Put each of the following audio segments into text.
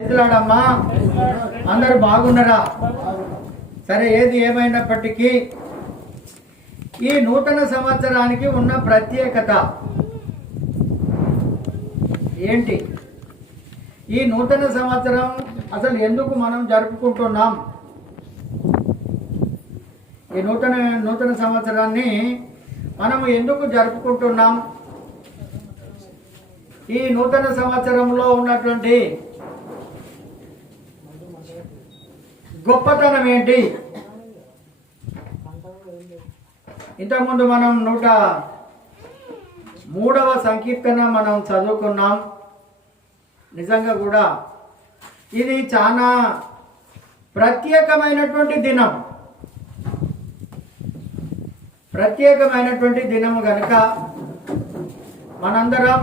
అమ్మా అందరూ బాగున్నారా? సరే, ఏది ఏమైనప్పటికీ ఈ నూతన సంవత్సరానికి ఉన్న ప్రత్యేకత ఏంటి? ఈ నూతన సంవత్సరం అసలు ఎందుకు మనం జరుపుకుంటున్నాం? ఈ నూతన సంవత్సరాన్ని మనము ఎందుకు జరుపుకుంటున్నాం? ఈ నూతన సంవత్సరంలో ఉన్నటువంటి గొప్పతనం ఏంటి? ఇంతకుముందు మనం 103వ సంకీర్తన మనం చదువుకున్నాం. నిజంగా కూడా ఇది చాలా ప్రత్యేకమైనటువంటి దినం కనుక మనందరం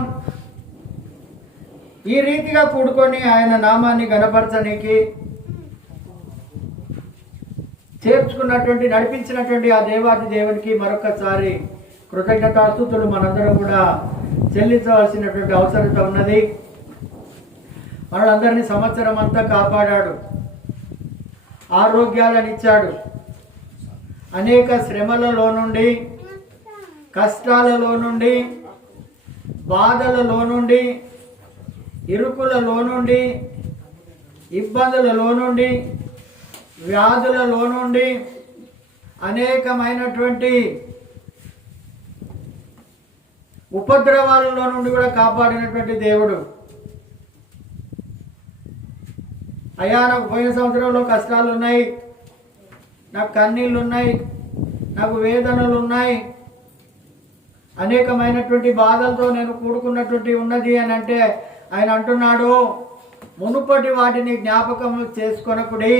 ఈ రీతిగా కూడుకొని ఆయన నామాన్ని గణపరచడానికి చేర్చుకున్నటువంటి నడిపించినటువంటి ఆ దేవాది దేవునికి మరొకసారి కృతజ్ఞతాస్తుతులు మనందరం కూడా చెల్లించవలసినటువంటి అవసరత ఉన్నది. మనందరినీ సంవత్సరం అంతా కాపాడాడు, ఆరోగ్యాలను ఇచ్చాడు, అనేక శ్రమలలో నుండి, కష్టాలలో నుండి, బాధలలో నుండి, ఇరుకులలో నుండి, ఇబ్బందులలో నుండి, వ్యాధులలో నుండి, అనేకమైనటువంటి ఉపద్రవాలలో నుండి కూడా కాపాడినటువంటి దేవుడు. అయ్యా, నాకు పోయిన సంవత్సరంలో కష్టాలు ఉన్నాయి, నాకు కన్నీళ్ళు ఉన్నాయి, నాకు వేదనలు ఉన్నాయి, అనేకమైనటువంటి బాధలతో నేను కూడుకున్నటువంటి ఉన్నది అని అంటే ఆయన అంటున్నాడు, మునుపటి వాటిని జ్ఞాపకం చేసుకొనకుడి,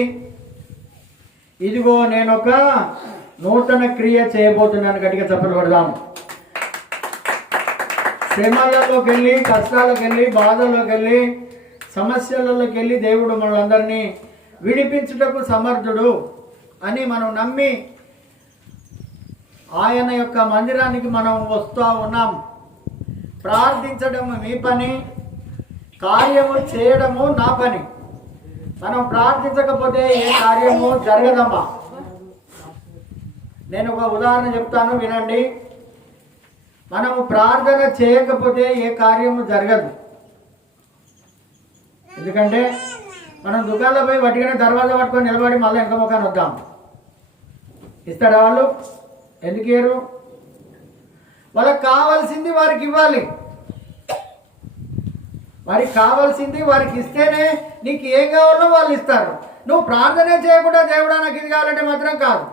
ఇదిగో నేను ఒక నూతన క్రియ చేయబోతున్నాను. గట్టిగా చప్పట్లు కొడదాం. శ్రమలలోకి వెళ్ళి, కష్టాలకు వెళ్ళి, బాధల్లోకి వెళ్ళి, సమస్యలలోకి వెళ్ళి దేవుడు మనందరినీ విడిపించుటకు సమర్థుడు అని మనం నమ్మి ఆయన యొక్క మందిరానికి మనం వస్తూ ఉన్నాం. ప్రార్థించడం మీ పని, కార్యము చేయడము నా పని. మనం ప్రార్థించకపోతే ఏ కార్యము జరగదమ్మా. నేను ఒక ఉదాహరణ చెప్తాను, వినండి. మనము ప్రార్థన చేయకపోతే ఏ కార్యము జరగదు. ఎందుకంటే మనం దుకాణంలో పోయి వట్టిగానే దర్వాజా పట్టుకొని నిలబడి మళ్ళీ వెనక ముఖాన్ని వద్దాం. ఇస్తారా వాళ్ళు? ఎందుకు ఇయ్యరు? వాళ్ళకి కావాల్సింది వారికి ఇవ్వాలి. వారికి కావాల్సింది వారికి ఇస్తేనే నీకు ఏం కావాలో వాళ్ళు ఇస్తారు. నువ్వు ప్రార్థన చేయకుండా దేవుడా నాకు ఇది కావాలంటే మాత్రం కాదు.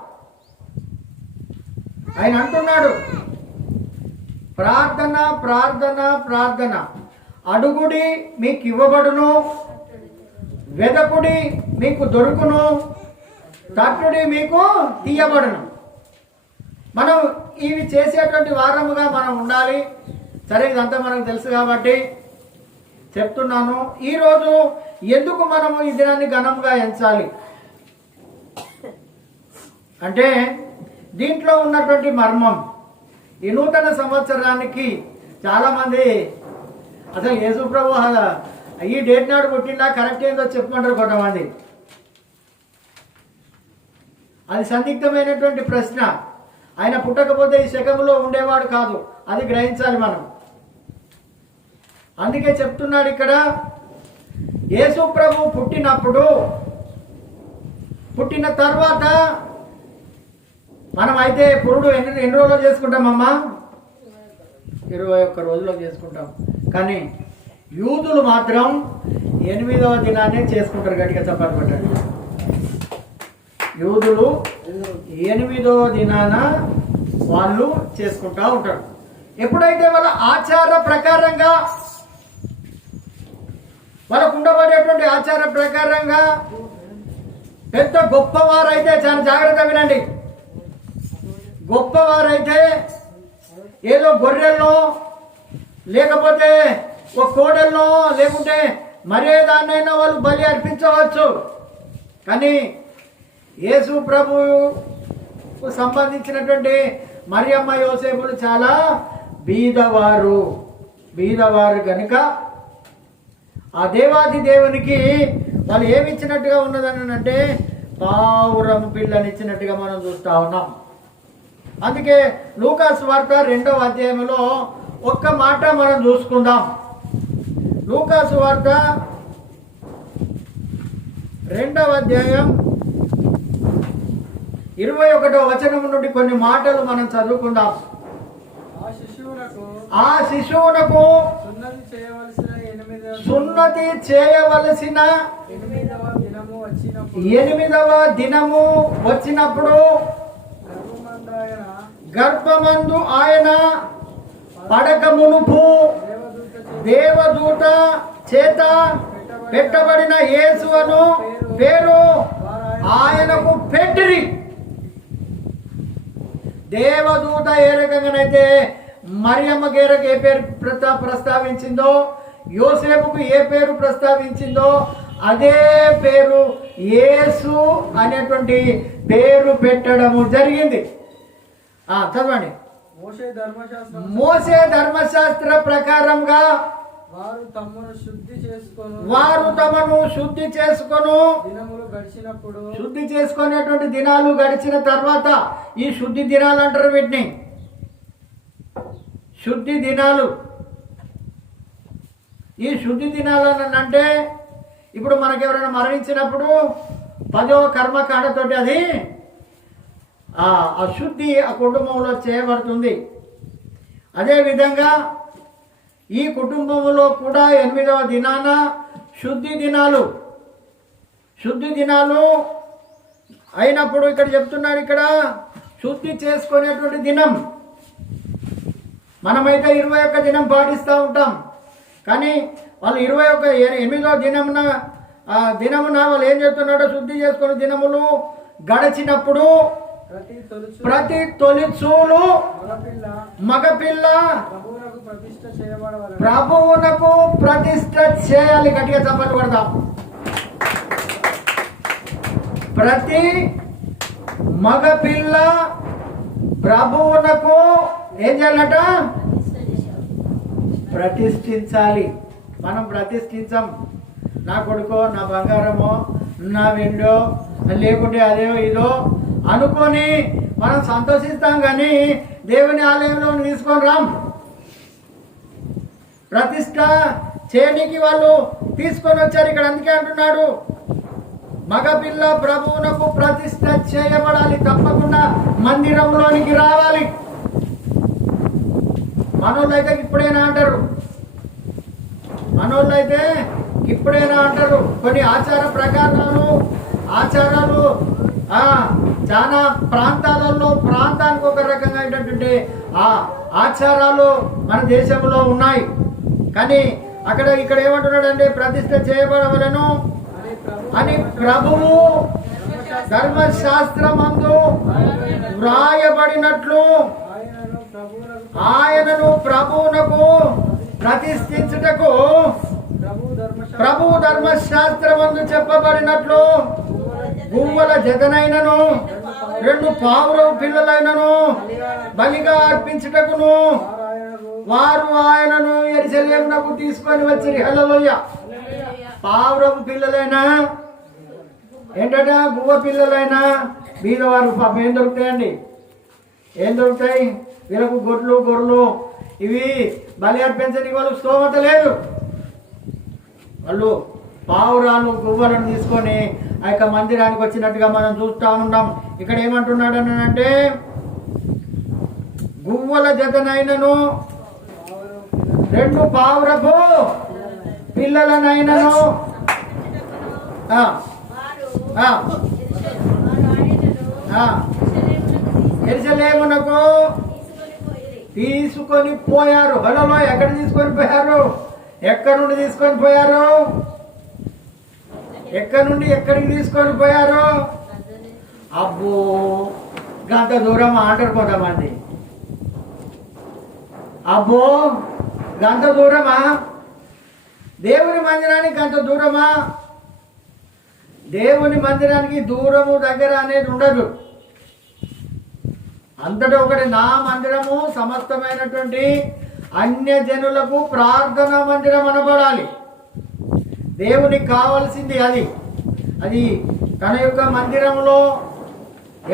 ఆయన అంటున్నాడు, ప్రార్థన ప్రార్థన ప్రార్థన, అడుగుడి మీకు ఇవ్వబడును, వెదకుడి మీకు దొరుకును, తట్టుడి మీకు తీయబడును. మనం ఇవి చేసేటువంటి వారముగా మనం ఉండాలి. సరే, ఇదంతా మనకు తెలుసు కాబట్టి చెప్తున్నాను. ఈరోజు ఎందుకు మనము ఈ దినాన్ని ఘనంగా ఎంచాలి అంటే దీంట్లో ఉన్నటువంటి మర్మం. ఈ నూతన సంవత్సరానికి చాలామంది అసలు యేసు ప్రభు ఈ డేట్ నాడు పుట్టిందా కరెక్ట్ ఏందో చెప్పమంటారు కొంతమంది. అది సందిగ్ధమైనటువంటి ప్రశ్న. ఆయన పుట్టకపోతే ఈ శకములో ఉండేవాడు కాదు, అది గ్రహించాలి మనం. అందుకే చెప్తున్నాడు ఇక్కడ, యేసు ప్రభు పుట్టిన తర్వాత మనం అయితే పురుడు ఎన్ని రోజుల్లో చేసుకుంటామమ్మా? 21 రోజుల్లో చేసుకుంటాం. కానీ యూదులు మాత్రం 8వ దినాన్ని చేసుకుంటారు. గట్టిగా చప్పట్లు కొట్టండి. యూదులు 8వ దినాన వాళ్ళు చేసుకుంటూ ఉంటారు. ఎప్పుడైతే వాళ్ళ ఆచార ప్రకారంగా, వాళ్ళకు ఉండబడేటువంటి ఆచార ప్రకారంగా పెద్ద గొప్పవారైతే, చాలా జాగ్రత్త వినండి, గొప్పవారైతే ఏదో గొర్రెల్లో లేకపోతే ఒక కోడల్లో లేకుంటే మరే దాన్నైనా వాళ్ళు బలి అర్పించవచ్చు. కానీ యేసు ప్రభువుకు సంబంధించినటువంటి మరియమ్మ యోసేపులు చాలా బీదవారు కనుక ఆ దేవాది దేవునికి వాళ్ళు ఏమి ఇచ్చినట్టుగా ఉన్నదని అంటే పావురం పిల్లనిచ్చినట్టుగా మనం చూస్తూ ఉన్నాం. అందుకే లూకాసు వార్త 2వ అధ్యాయంలో ఒక్క మాట మనం చూసుకుందాం. లూకాసు వార్త 2వ అధ్యాయం 21వ వచనం నుండి కొన్ని మాటలు మనం చదువుకుందాం. ఆ శిశువునకు సున్నతి చేయవలసిన 8వ దినము వచ్చినప్పుడు గర్భమందు ఆయన పడక మునుపు దేవదూత చేత పెట్టబడిన యేసు అను పేరు ఆయనకు పెట్టిరి. దేవదూత ఏ రకంగానైతే మరియమ్మకి ఏ పేరు ప్రస్తావించిందో, యోసేపుకు ఏ పేరు ప్రస్తావించిందో అదే పేరు యేసు అనేటువంటి పేరు పెట్టడము జరిగింది. చదవండి. మోషే ధర్మశాస్త్ర ప్రకారంగా వారు తమను శుద్ధి చేసుకొను శుద్ధి చేసుకునేటువంటి దినాలు గడిచిన తర్వాత, ఈ శుద్ధి దినాలు అంటారు వీటిని, శుద్ధి దినాలు. ఈ శుద్ధి దినాలు అంటే ఇప్పుడు మనకు ఎవరైనా మరణించినప్పుడు 10వ కర్మకాండతోటి అది ఆ శుద్ధి ఆ కుటుంబంలో చేయబడుతుంది. అదేవిధంగా ఈ కుటుంబంలో కూడా 8వ దినాన శుద్ధి దినాలు అయినప్పుడు ఇక్కడ చెప్తున్నాడు, ఇక్కడ శుద్ధి చేసుకునేటువంటి దినం. మనమైతే 21 దినం పాటిస్తూ ఉంటాం, కానీ వాళ్ళు 8వ దినమున వాళ్ళు ఏం చేస్తున్నాడో, శుద్ధి చేసుకునే దినములు గడిచినప్పుడు ప్రతి తొలిచూలు మగపిల్ల ప్రభువునకు ప్రతిష్ఠ చేయాలి. గట్టిగా చప్పట్లు కొడదాం. ప్రతి మగపిల్ల ప్రభువునకు ఏం చేయాలట? ప్రతిష్ఠించాలి. మనం ప్రతిష్ఠించాం. నా కొడుకో, నా బంగారమో, నా వెండో, లేకుంటే అదో ఇదో అనుకొని మనం సంతోషిస్తాం, కానీ దేవుని ఆలయంలో తీసుకొని రాం. ప్రతిష్ఠ చేయడానికి వాళ్ళు తీసుకొని వచ్చారు ఇక్కడ. అందుకే అంటున్నాడు, మగపిల్ల ప్రభువునకు ప్రతిష్ఠ చేయబడాలి, తప్పకుండా మందిరంలోనికి రావాలి. మనోళ్ళైతే ఇప్పుడైనా అంటారు, కొన్ని ఆచారాలు చాలా ప్రాంతాలలో ప్రాంతానికి ఒక రకంగా ఏంటంటే ఆచారాలు మన దేశంలో ఉన్నాయి. కానీ ఇక్కడ ఏమంటున్నాడంటే, ప్రతిష్ఠ చేయబడవలను అని ప్రభువు ధర్మశాస్త్రమందు వ్రాయబడినట్లు ఆయనను ప్రభువునకు ప్రతిష్ఠించుటకు ప్రభు ధర్మశాస్త్రమందు చెప్పబడినట్లు గువ్వల జతనైనను 2 పావురపు పిల్లలైనను బలిగా అర్పించుటకును వారు ఆయనను యెరూషలేమునకు తీసుకొని వచ్చిరి. హల్లెలూయా. పావురపు పిల్లలైనా ఏంటట, గువ్వ పిల్లలైనా బీదవారు పాపం ఏం దొరుకుతాయండి? ఏం దొరుకుతాయి వీళ్ళకు? గొడ్లు గొర్రెలు ఇవి బలి అర్పించడానికి వాళ్ళకు స్తోమత లేదు. వాళ్ళు పావురాలు గువ్వలను తీసుకొని ఆ యొక్క మందిరానికి వచ్చినట్టుగా మనం చూస్తూ ఉన్నాం. ఇక్కడ ఏమంటున్నాడు అంటే, గువ్వల జతనైనను 2 పావురపు పిల్లలనైనను యెరూషలేమునకు తీసుకొని పోయారు. హలో, ఎక్కడ తీసుకొని పోయారు? ఎక్కడి నుండి తీసుకొని పోయారు? ఎక్కడి నుండి ఎక్కడికి తీసుకొని పోయారు? అబ్బో, గంత దూరం అంటారు కొంతమంది. అబ్బో, గంత దూరమా? దేవుని మందిరానికి గంత దూరమా? దేవుని మందిరానికి దూరము దగ్గర అనేది ఉండదు. అంతటా ఒకటి, నా మందిరము సమస్తమైనటువంటి అన్య జనులకు ప్రార్థనా మందిరం అనబడాలి. దేవునికి కావాల్సింది అది. అది తన యొక్క మందిరంలో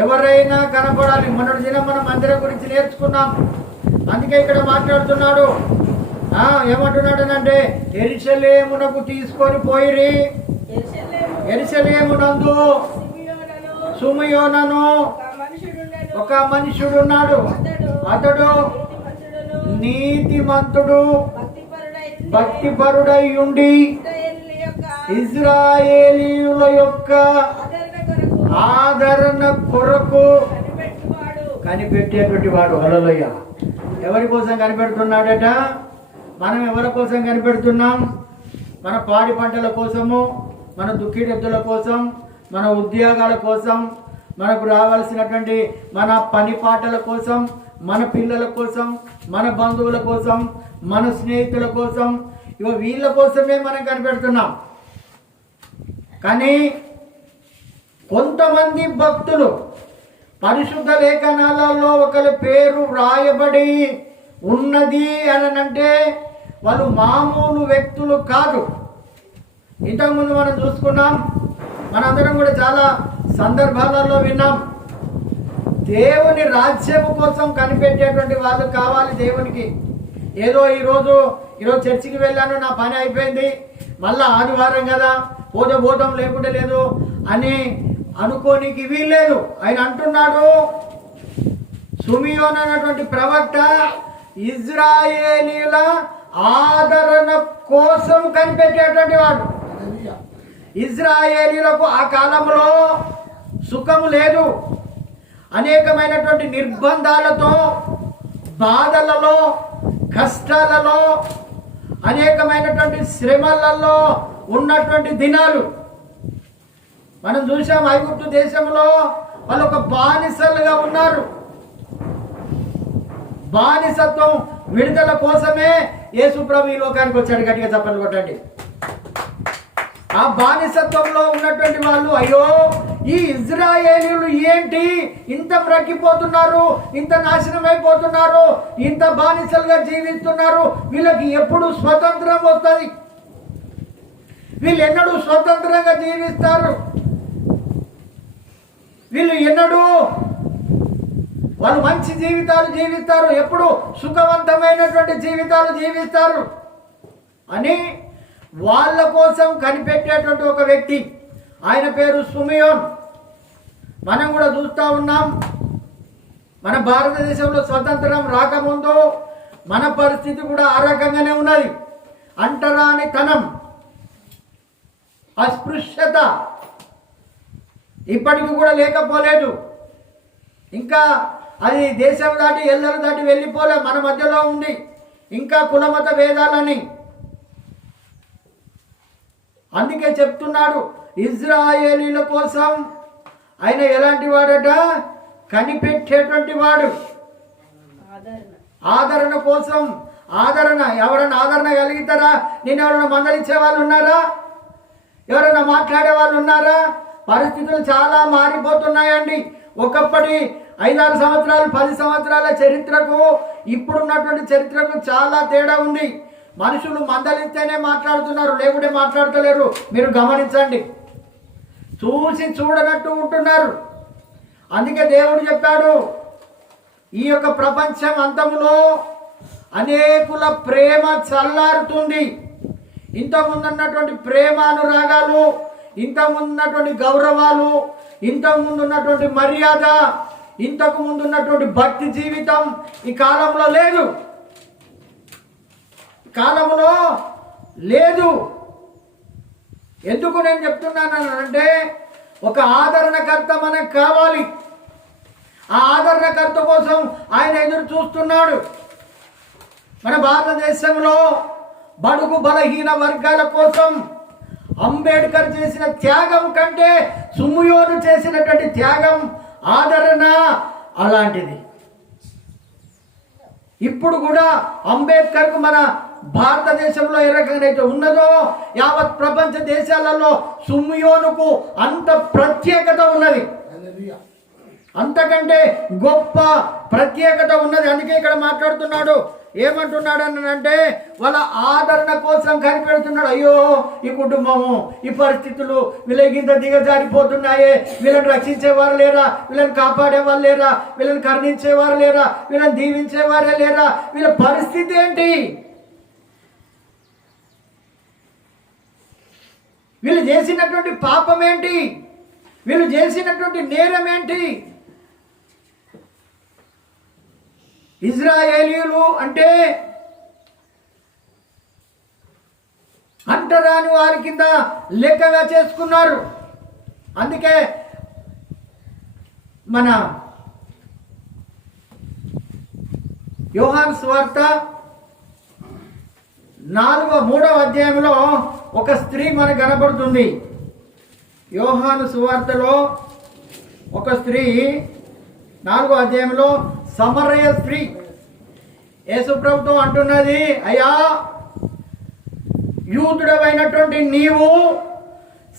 ఎవరైనా కనపడాలి. మొన్నటి దినం మనం మందిరం గురించి నేర్చుకున్నాం. అందుకే ఇక్కడ మాట్లాడుతున్నాడు. ఏమంటున్నాడు అంటే యెరూషలేమునకు తీసుకొని పోయిరి, యెరూషలేమునందు సిమియోనను ఒక మనుషుడున్నాడు, అతడు నీతిమంతుడు భక్తిపరుడై ఉండి ఇశ్రాయేలీయుల యొక్క ఆదరణ కొరకు కనిపెట్టేటువంటి వాడు. హల్లెలూయా. ఎవరి కోసం కనిపెడుతున్నాడట? మనం ఎవరి కోసం కనిపెడుతున్నాం? మన పాడి పంటల కోసము, మన దుఃఖిడెద్దుల కోసం, మన ఉద్యోగాల కోసం, మనకు రావాల్సినటువంటి మన పని పాటల కోసం, మన పిల్లల కోసం, మన బంధువుల కోసం, మన స్నేహితుల కోసం, వీళ్ళ కోసమే మనం కనిపెడుతున్నాం. కానీ కొంతమంది భక్తులు పరిశుద్ధ లేఖనాలలో ఒకరి పేరు వ్రాయబడి ఉన్నది అని అంటే వాళ్ళు మామూలు వ్యక్తులు కాదు. ఇంతకుముందు మనం చూసుకున్నాం, మనందరం కూడా చాలా సందర్భాలలో విన్నాం. దేవుని రాజ్యము కోసం కనిపెట్టేటువంటి వాళ్ళు కావాలి దేవునికి. ఏదో ఈరోజు చర్చికి వెళ్ళాను, నా పని అయిపోయింది, మళ్ళా ఆదివారం కదా పోతాం లేకుంటే లేదు అని అనుకోనికి వీల్లేదు. ఆయన అంటున్నాడు, సిమియోను అన్నటువంటి ప్రవక్త ఇశ్రాయేలీయుల ఆదరణ కోసం కనిపెట్టేటువంటి వాడు. ఇశ్రాయేలీయులకు ఆ కాలంలో సుఖము లేదు. అనేకమైనటువంటి నిర్బంధాలతో, బాధలలో, కష్టాలలో, అనేకమైనటువంటి శ్రమలలో ఉన్నటువంటి దినాలు మనం చూసాం. ఐగుప్తు దేశంలో వాళ్ళు ఒక బానిసలుగా ఉన్నారు. బానిసత్వం విడుదల కోసమే యేసు ప్రభు ఈ లోకానికి వచ్చాడు. గట్టిగా చప్పట్లు కొట్టండి. ఆ బానిసత్వంలో ఉన్నటువంటి వాళ్ళు, అయ్యో ఈ ఇశ్రాయేలీయులు ఏంటి ఇంత మ్రక్కిపోతున్నారు, ఇంత నాశనం అయిపోతున్నారు, ఇంత బానిసలుగా జీవిస్తున్నారు, వీళ్ళకి ఎప్పుడు స్వతంత్రం వస్తుంది? వీళ్ళు ఎన్నడూ స్వతంత్రంగా జీవిస్తారు? వీళ్ళు ఎన్నడూ వాళ్ళు మంచి జీవితాలు జీవిస్తారు, ఎప్పుడు సుఖవంతమైనటువంటి జీవితాలు జీవిస్తారు అని వాళ్ళ కోసం కనిపెట్టేటువంటి ఒక వ్యక్తి, ఆయన పేరు సిమియోన్. మనం కూడా చూస్తూ ఉన్నాం, మన భారతదేశంలో స్వతంత్రం రాకముందు మన పరిస్థితి కూడా ఆ రకంగానే ఉన్నది. అంటరానితనం, అస్పృశ్యత ఇప్పటికి కూడా లేకపోలేదు. ఇంకా అది దేశం దాటి ఎల్లలు దాటి వెళ్ళిపోలే, మన మధ్యలో ఉంది ఇంకా కులమత భేదాలని. అందుకే చెప్తున్నాడు, ఇశ్రాయేలీల కోసం ఆయన ఎలాంటి వాడట? కనిపెట్టేటువంటి వాడు. ఆదరణ కోసం. ఆదరణ ఎవరైనా ఆదరణ కలిగితారా? నేను ఎవరైనా మందలించే వాళ్ళు ఉన్నారా? ఎవరైనా మాట్లాడే వాళ్ళు ఉన్నారా? పరిస్థితులు చాలా మారిపోతున్నాయండి. ఒకప్పటి 5-6 సంవత్సరాలు 10 సంవత్సరాల చరిత్రకు ఇప్పుడున్నటువంటి చరిత్రకు చాలా తేడా ఉంది. మనుషులు మందలిస్తేనే మాట్లాడుతున్నారు, లేకుంటే మాట్లాడతలేరు. మీరు గమనించండి, చూసి చూడనట్టు ఉంటున్నారు. అందుకే దేవుడు చెప్పాడు, ఈ యొక్క ప్రపంచం అంతములో అనేకుల ప్రేమ చల్లారుతుంది. ఇంతకుముందు ఉన్నటువంటి ప్రేమ అనురాగాలు, ఇంతకుముందు ఉన్నటువంటి గౌరవాలు, ఇంతకుముందు ఉన్నటువంటి మర్యాద, ఇంతకు ముందు ఉన్నటువంటి భక్తి జీవితం ఈ కాలంలో లేదు. కాలంలో లేదు. ఎందుకు నేను చెప్తున్నాను అంటే, ఒక ఆదరణకర్త మనకు కావాలి. ఆ ఆదరణకర్త కోసం ఆయన ఎదురు చూస్తున్నాడు. మన భారతదేశంలో బడుగు బలహీన వర్గాల కోసం అంబేద్కర్ చేసిన త్యాగం కంటే సిమియోను చేసినటువంటి త్యాగం, ఆదరణ అలాంటిది. ఇప్పుడు కూడా అంబేద్కర్కు మన భారతదేశంలో ఏ రకంగా ఉన్నదో యావత్ ప్రపంచ దేశాలలో సిమియోనుకు అంత ప్రత్యేకత ఉన్నది. అంతకంటే గొప్ప ప్రత్యేకత ఉన్నది. అందుకే ఇక్కడ మాట్లాడుతున్నాడు. ఏమంటున్నాడు అంటే వాళ్ళ ఆదరణ కోసం కనిపెడుతున్నాడు. అయ్యో ఈ కుటుంబము, ఈ పరిస్థితులు వీళ్ళకింత దిగజారిపోతున్నాయే, వీళ్ళని రక్షించేవారు లేరా, వీళ్ళని కాపాడేవారు లేరా, వీళ్ళని కరుణించేవారు లేరా, వీళ్ళని దీవించేవారే లేరా, వీళ్ళ పరిస్థితి ఏంటి, వీళ్ళు చేసినటువంటి పాపం ఏంటి, వీళ్ళు చేసినటువంటి నేరం ఏంటి. ఇజ్రాయేలీయులు అంటే అంటరాని వారి కింద లెక్కగా చేసుకున్నారు. అందుకే మన యోహాను సువార్త 3వ అధ్యాయంలో ఒక స్త్రీ మనకు కనబడుతుంది. యోహాను సువార్తలో ఒక స్త్రీ 4వ అధ్యాయంలో సమరయ స్త్రీ యేసు ప్రభుతో అంటున్నది, అయ్యా యూదుడమైనటువంటి నీవు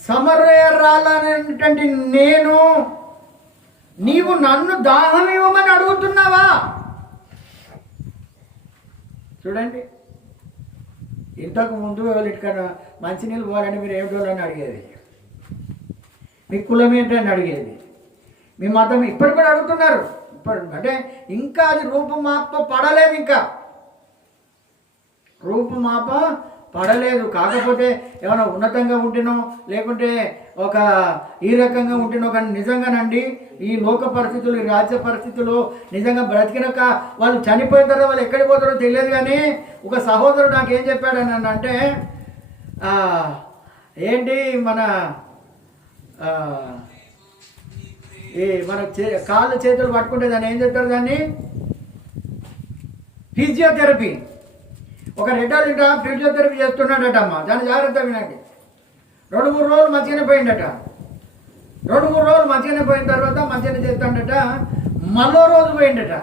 సమరయరాలనేటువంటి నీవు నన్ను దాహం ఇవ్వమని అడుగుతున్నావా? చూడండి, ఇంతకు ముందు ఇక్కడ మంచినీళ్ళు పోవాలని మీరు ఏమిటోళ్ళని అడిగేది, మీ కులం ఏంటని అడిగేది, మీ మతం ఇప్పటికి కూడా అడుగుతున్నారు. అంటే ఇంకా అది రూపుమాప పడలేదు, ఇంకా రూపుమాప పడలేదు. కాకపోతే ఏమైనా ఉన్నతంగా ఉంటేనో లేకుంటే ఒక ఈ రకంగా ఉంటేనో, కానీ నిజంగానండి ఈ లోక పరిస్థితులు, ఈ రాజ్య పరిస్థితులు నిజంగా బ్రతికినాక వాళ్ళు చనిపోయిన తర్వాత వాళ్ళు ఎక్కడికి పోతారో తెలియదు. కానీ ఒక సహోదరుడు నాకు ఏం చెప్పాడని అంటే, ఏంటి మన కాళ్ళు చేతులు పట్టుకుంటే దాన్ని ఏం చెప్తారు, దాన్ని ఫిజియోథెరపీ. ఒక రిటైర్డ్ ఫిజియోథెరపీ చేస్తున్నాడట అమ్మ, దాన్ని జాగ్రత్త వినండి. 2-3 రోజులు మంచిగానే పోయిందట. 2-3 రోజులు మంచిగానే పోయిన తర్వాత మంచిగానే చేస్తాడట. మళ్ళో రోజు పోయిందట.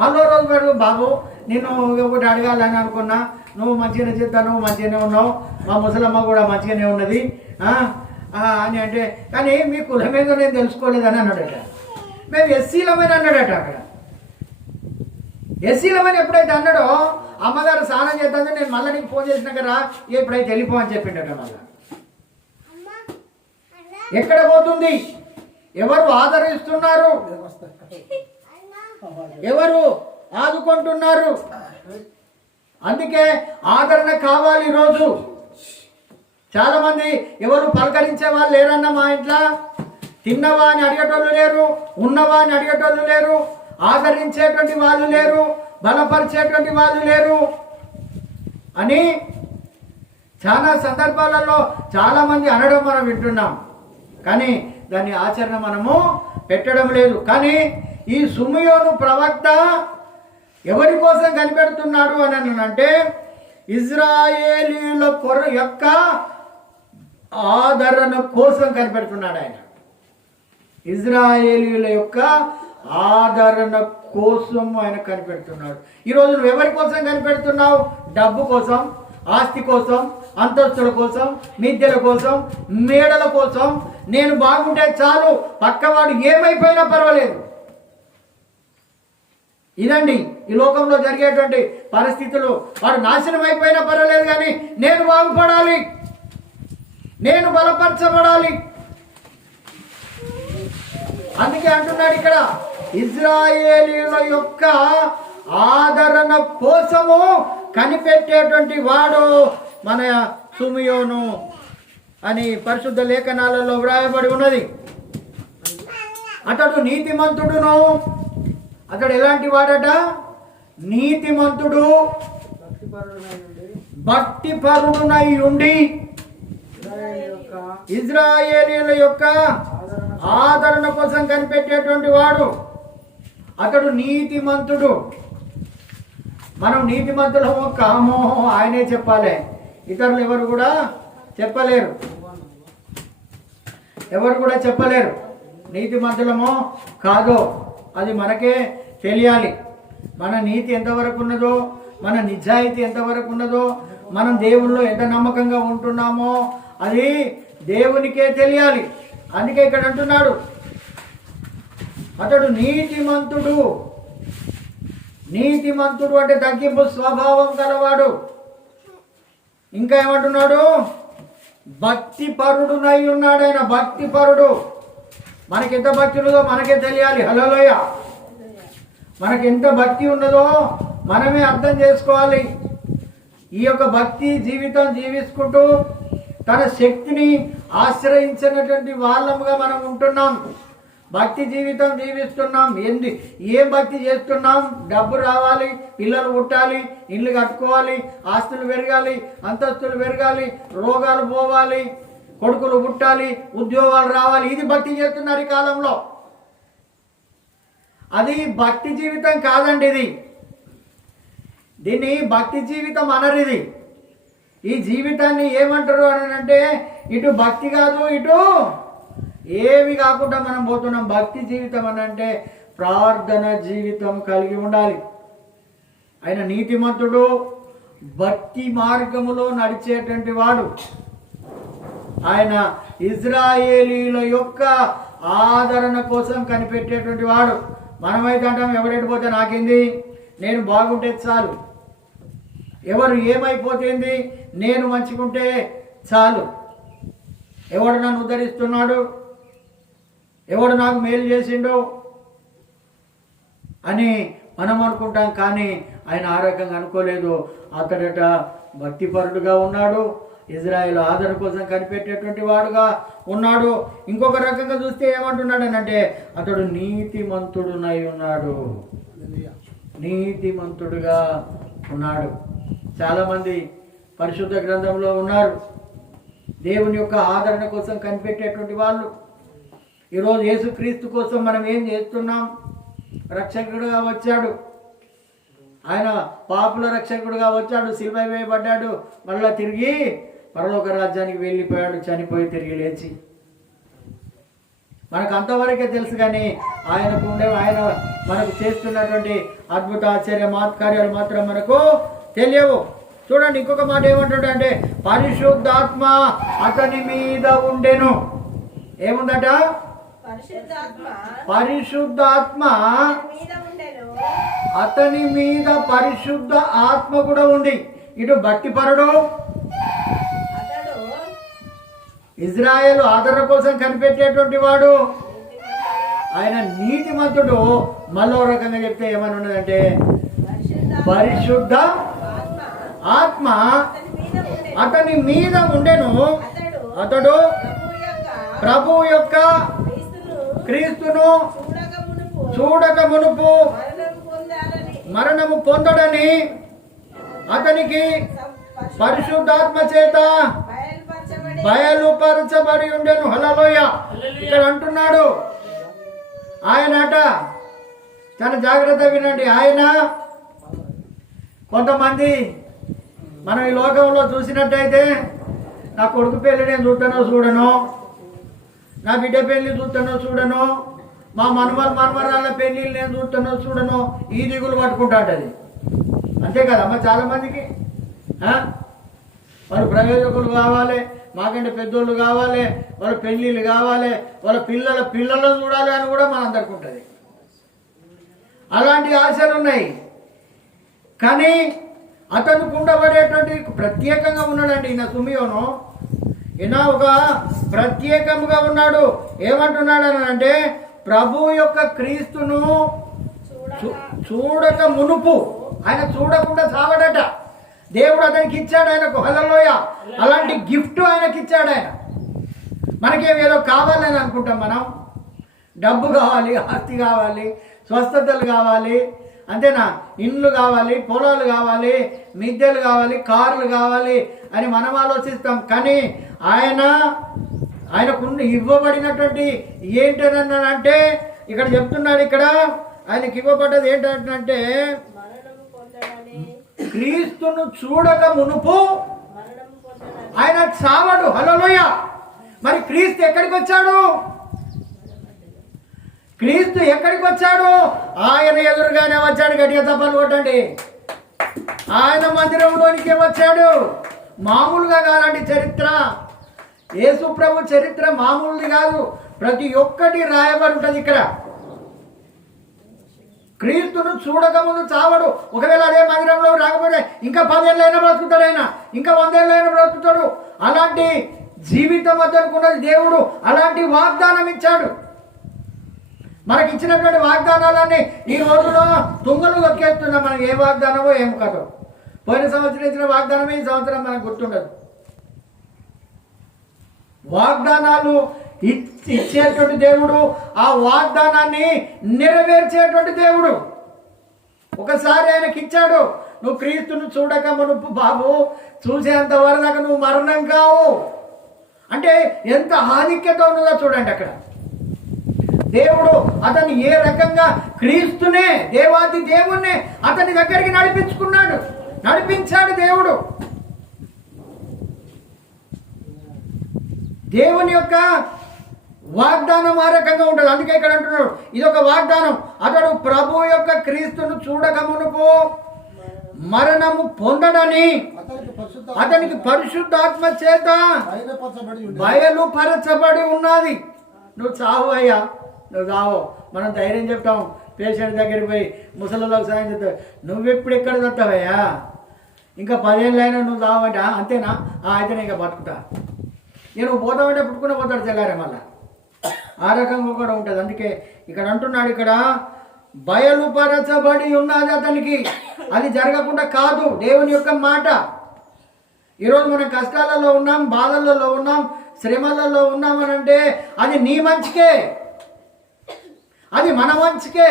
మళ్ళో రోజు పోయాడు, బాబు నేను ఒకటి అడగాలని అనుకున్నా, నువ్వు మంచిగానే చేస్తావు, నువ్వు మంచిగానే ఉన్నావు, మా ముసలమ్మ కూడా మంచిగానే ఉన్నది అని అంటే, కానీ మీ కులమేదో నేను తెలుసుకోలేదని అన్నాడట. మేము ఎస్సీలమని అన్నాడట. అక్కడ ఎస్సీలమని ఎప్పుడైతే అన్నాడో అమ్మగారు స్నానం చేద్దాం, నేను మళ్ళీ నీకు ఫోన్ చేసినాక రా, ఎప్పుడైతే వెళ్ళిపో అని చెప్పిండట. మళ్ళా ఎక్కడ పోతుంది, ఎవరు ఆదరిస్తున్నారు, ఎవరు ఆదుకుంటున్నారు? అందుకే ఆదరణ కావాలి. ఈరోజు చాలా మంది ఎవరు పలకరించే వాళ్ళు లేరన్న మా ఇంట్లో. తిన్నవా అని అడిగేటోళ్ళు లేరు, ఉన్నవా అని అడిగేటోళ్ళు లేరు, ఆదరించేటువంటి వాళ్ళు లేరు, బలపరిచేటువంటి వాళ్ళు లేరు అని చాలా సందర్భాలలో చాలామంది అనడం మనం వింటున్నాం. కానీ దాన్ని ఆచరణ మనము పెట్టడం లేదు. కానీ ఈ సుమయోను ప్రవక్త ఎవరి కోసం కనిపెడుతున్నాడు అని అంటే, ఇజ్రాయేలీల యొక్క ఆదరణ కోసం కనిపెడుతున్నాడు ఆయన. ఇజ్రాయేలీల యొక్క ఆదరణ కోసం ఆయన కనిపెడుతున్నాడు. ఈరోజు నువ్వు ఎవరి కోసం కనిపెడుతున్నావు? డబ్బు కోసం, ఆస్తి కోసం, అంతస్తుల కోసం, మిద్దెల కోసం, మేడల కోసం. నేను బాగుంటే చాలు, పక్కవాడు ఏమైపోయినా పర్వాలేదు. ఇదండి ఈ లోకంలో జరిగేటువంటి పరిస్థితులు. వాడు నాశనం అయిపోయినా పర్వాలేదు, కానీ నేను బాగుపడాలి, నేను బలపరచబడాలి. అందుకే అంటున్నాడు ఇక్కడ, ఇజ్రాయేలీల యొక్క ఆదరణ కోసము కనిపెట్టేటువంటి వాడు మన సుమియోను అని పరిశుద్ధ లేఖనాలలో వ్రాయబడి ఉన్నది. అతడు నీతిమంతుడును. అతడు ఎలాంటి వాడట? నీతిమంతుడు, భక్తిపరుడునై ఉండి ఇజ్రాయేలీల యొక్క ఆదరణ కోసం కనిపెట్టేటువంటి వాడు. అతడు నీతిమంతుడు. మనం నీతిమంతులమో కామో ఆయనే చెప్పాలి, ఇతరులు ఎవరు కూడా చెప్పలేరు. ఎవరు కూడా చెప్పలేరు నీతిమంతులమో కాదో. అది మనకే తెలియాలి. మన నీతి ఎంతవరకు ఉన్నదో, మన నిజాయితీ ఎంతవరకు ఉన్నదో, మనం దేవుల్లో ఎంత నమ్మకంగా ఉంటున్నామో అది దేవునికే తెలియాలి. అందుకే ఇక్కడ అంటున్నాడు, అతడు నీతిమంతుడు. నీతిమంతుడు అంటే తగ్గింపు స్వభావం గలవాడు. ఇంకా ఏమంటున్నాడు? భక్తిపరుడునై ఉన్నాడు ఆయన. భక్తిపరుడు. మనకి ఎంత భక్తి ఉన్నదో మనకే తెలియాలి. హల్లెలూయ. మనకి ఎంత భక్తి ఉన్నదో మనమే అర్థం చేసుకోవాలి. ఈ యొక్క భక్తి జీవితం జీవించుకుంటూ తన శక్తిని ఆశ్రయించినటువంటి వాళ్ళముగా మనం ఉంటున్నాం. భక్తి జీవితం జీవిస్తున్నాం. ఏం భక్తి చేస్తున్నాం? డబ్బు రావాలి, పిల్లలు పుట్టాలి, ఇల్లు కట్టుకోవాలి, ఆస్తులు పెరగాలి, అంతస్తులు పెరగాలి, రోగాలు పోవాలి, కొడుకులు పుట్టాలి, ఉద్యోగాలు రావాలి. ఇది భక్తి చేస్తున్నారు ఈ కాలంలో. అది భక్తి జీవితం కాదండి. దీన్ని భక్తి జీవితం అనరు. ఈ జీవితాన్ని ఏమంటారు అని అంటే ఇటు భక్తి కాదు, ఇటు ఏమి కాకుండా మనం పోతున్నాం. భక్తి జీవితం అని అంటే ప్రార్థన జీవితం కలిగి ఉండాలి. ఆయన నీతిమంతుడు, భక్తి మార్గములో నడిచేటువంటి వాడు. ఆయన ఇజ్రాయేలీల యొక్క ఆదరణ కోసం కనిపెట్టేటువంటి వాడు. మనమైతే అంటాం ఎవరెటు పోతే నాకేంది, నేను బాగుంటే చాలు, ఎవరు ఏమైపోతేంది, నేను మంచిగుంటే చాలు, ఎవడు నన్ను ఉద్ధరిస్తున్నాడు, ఎవడు నాకు మేలు చేసిండో అని మనం అనుకుంటాం. కానీ ఆయన ఆ రకంగా అనుకోలేదు. అతడట భక్తిపరుడుగా ఉన్నాడు, ఇజ్రాయేల్ ఆదరణ కోసం కనిపెట్టేటువంటి వాడుగా ఉన్నాడు. ఇంకొక రకంగా చూస్తే ఏమంటున్నాడు అని అంటే అతడు నీతిమంతుడునై ఉన్నాడు. నీతిమంతుడుగా ఉన్నాడు. చాలామంది పరిశుద్ధ గ్రంథంలో ఉన్నారు, దేవుని యొక్క ఆదరణ కోసం కనిపెట్టేటువంటి వాళ్ళు. ఈరోజు యేసుక్రీస్తు కోసం మనం ఏం చేస్తున్నాం? రక్షకుడుగా వచ్చాడు ఆయన, పాపుల రక్షకుడుగా వచ్చాడు, సిలువ వేయబడ్డాడు, మళ్ళీ తిరిగి పరలోక రాజ్యానికి వెళ్ళిపోయాడు, చనిపోయి తిరిగి లేచి. మనకు అంతవరకే తెలుసు. కానీ ఆయన మనకు చేస్తున్నటువంటి అద్భుత ఆశ్చర్య మహత్కార్యాలు మాత్రం మనకు తెలియవు. చూడండి, ఇంకొక మాట ఏమంటాడు అంటే పరిశుద్ధాత్మ అతని మీద ఉండెను. ఏముందట? పరిశుద్ధాత్మ అతని మీద పరిశుద్ధ ఆత్మ కూడా ఉంది. ఇటు భక్తిపరుడు, ఇజ్రాయేల్ ఆదరణ కోసం కనిపెట్టేటువంటి వాడు, ఆయన నీతిమంతుడు. మళ్ళీ రకంగా చెప్తే ఏమని ఉన్నదంటే పరిశుద్ధ ఆత్మ అతని మీద ఉండెను. అతడు ప్రభు యొక్క క్రీస్తును చూడక మునుపు మరణము పొందడని అతనికి పరిశుద్ధాత్మ చేత బయలుపరచబడి ఉండెను. హల్లెలూయ. ఇక్కడ అంటున్నాడు ఆయనట, చాలా జాగ్రత్త వినండి. ఆయన కొంతమంది మనం ఈ లోకంలో చూసినట్టయితే నా కొడుకు పెళ్ళి నేను చూడను, నా బిడ్డ పెళ్ళి చూడను, మా మనవరాళ్ళ పెళ్ళిళ్ళు నేను చూడను, ఈ దిగులు పట్టుకుంటాంటది. అంతే కదమ్మా. చాలామందికి వాళ్ళు ప్రయోజకులు కావాలి, మాకంటే పెద్దోళ్ళు కావాలి, వాళ్ళ పెళ్ళిళ్ళు కావాలి, వాళ్ళ పిల్లలను చూడాలి అని కూడా మనందరికి ఉంటుంది. అలాంటి ఆశలు ఉన్నాయి. కానీ అతను కుండబడేటువంటి ప్రత్యేకంగా ఉన్నాడండి. ఈయన సుమియోను, ఈయన ఒక ప్రత్యేకముగా ఉన్నాడు. ఏమంటున్నాడు అని అంటే ప్రభు యొక్క క్రీస్తును చూడక మునుపు, ఆయన చూడకుండా చావడట. దేవుడు అతనికి ఇచ్చాడు ఆయనకు. హల్లెలూయ. అలాంటి గిఫ్ట్ ఆయనకి ఇచ్చాడు ఆయన. మనకేమేదో కావాలని అనుకుంటాం మనం. డబ్బు కావాలి, ఆస్తి కావాలి, స్వస్థతలు కావాలి, అంతేనా, ఇండ్లు కావాలి, పొలాలు కావాలి, మిద్దెలు కావాలి, కార్లు కావాలి అని మనం ఆలోచిస్తాం. కానీ ఆయనకు ఇవ్వబడినటువంటి ఏంటనంటే ఇక్కడ చెప్తున్నాడు. ఇక్కడ ఆయనకి ఇవ్వబడ్డది ఏంటంటే క్రీస్తును చూడక మునుపు ఆయన చావడు. హల్లెలూయ. మరి క్రీస్తు ఎక్కడికి వచ్చాడు? క్రీస్తు ఎక్కడికి వచ్చాడు? ఆయన ఎదురుగానే వచ్చాడు. గట్టిగా చప్పట్లు కొట్టండి. ఆయన మందిరంలోనికే వచ్చాడు. మామూలుగా కాదండి చరిత్ర. యేసు ప్రభు చరిత్ర మామూలుది కాదు. ప్రతి ఒక్కటి రాయబడి ఉంటుంది ఇక్కడ. క్రీస్తును చూడక ముందు చావడు. ఒకవేళ అదే మందిరంలో రాకపోతే ఇంకా 10 ఏళ్ళైనా బ్రతుకుతాడు, ఆయన ఇంకా 100 ఏళ్ళైనా బ్రతుకుతాడు. అలాంటి జీవితం అతనుకున్నది దేవుడు. అలాంటి వాగ్దానం ఇచ్చాడు. మనకి ఇచ్చినటువంటి వాగ్దానాలన్నీ ఈ రోజులో తుంగలు దొక్కేస్తున్నాం. మనకి ఏ వాగ్దానమో ఏం కథో. పోయిన సంవత్సరం ఇచ్చిన వాగ్దానమే ఈ సంవత్సరం మనకు గుర్తుండదు. వాగ్దానాలు ఇచ్చేటువంటి దేవుడు, ఆ వాగ్దానాన్ని నెరవేర్చేటువంటి దేవుడు. ఒకసారి ఆయనకి ఇచ్చాడు, నువ్వు క్రీస్తును చూడక మునుపు బాబు, చూసేంత వరకు నువ్వు మరణం కావు అంటే ఎంత ఆధిక్యత ఉన్నదో చూడండి. అక్కడ దేవుడు అతన్ని ఏ రకంగా క్రీస్తునే, దేవాది దేవుణ్ణి అతని దగ్గరికి నడిపించాడు దేవుడు. దేవుని యొక్క వాగ్దానం ఆ రకంగా ఉంటుంది. అందుకే ఇక్కడ అంటున్నాడు, ఇది ఒక వాగ్దానం. అతడు ప్రభు యొక్క క్రీస్తును చూడక మునుపు మరణము పొందడని అతనికి పరిశుద్ధాత్మ చేత బయలుపరచబడి ఉన్నది. నువ్వు చావు అయ్యా, నువ్వు చావు. మనం ధైర్యం చెప్తాం పేషెంట్ దగ్గరికి పోయి, ముసలిలోకి సాయం చెప్తావు, నువ్వెప్పుడు ఎక్కడ చస్తావయ్యా, ఇంకా 10 ఏళ్ళైనా నువ్వు చావంటే అంతేనా, అయితే ఇంకా బతుకుతా. నువ్వు పోతావంటే పుట్టుకునే పోతాడు తెల్లారే మళ్ళా. ఆ రకంగా కూడా ఉంటుంది. అందుకే ఇక్కడ అంటున్నాడు, ఇక్కడ బయలుపరచబడి ఉన్నది అతనికి. అది జరగకుండా కాదు, దేవుని యొక్క మాట. ఈరోజు మనం కష్టాలలో ఉన్నాం, బాధలలో ఉన్నాం, శ్రమలలో ఉన్నామని అంటే అది నీ మంచికే, అది మన మంచికే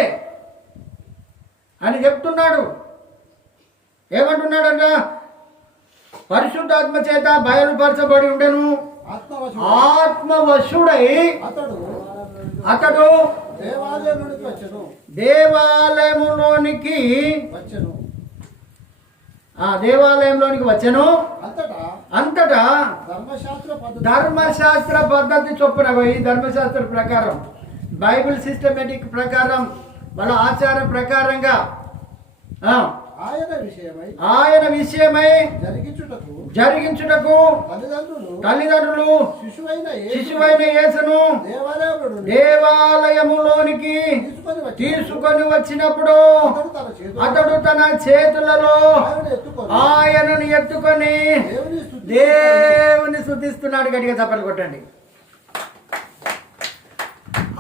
అని చెప్తున్నాడు. ఏమంటున్నాడంట, పరిశుద్ధాత్మ చేత బయలుపరచబడి ఉండెను, ఆత్మవశుడై అతడు దేవాలయంలోనికి వచ్చెను. అంతటా ధర్మశాస్త్ర పద్ధతి చొప్పున, ఈ ధర్మశాస్త్ర ప్రకారం, బైబిల్ సిస్టమేటిక్ ప్రకారం, వాళ్ళ ఆచార ప్రకారంగా ఆయన విషయమై జరిగించుటకు తల్లిదండ్రులు శిశువైన యేసును దేవాలయములోనికి తీసుకొని వచ్చినప్పుడు అతడు తన చేతులలో ఆయనను ఎత్తుకొని దేవుని స్తుతిస్తున్నాడు. గట్టిగా చప్పట్లు కొట్టండి.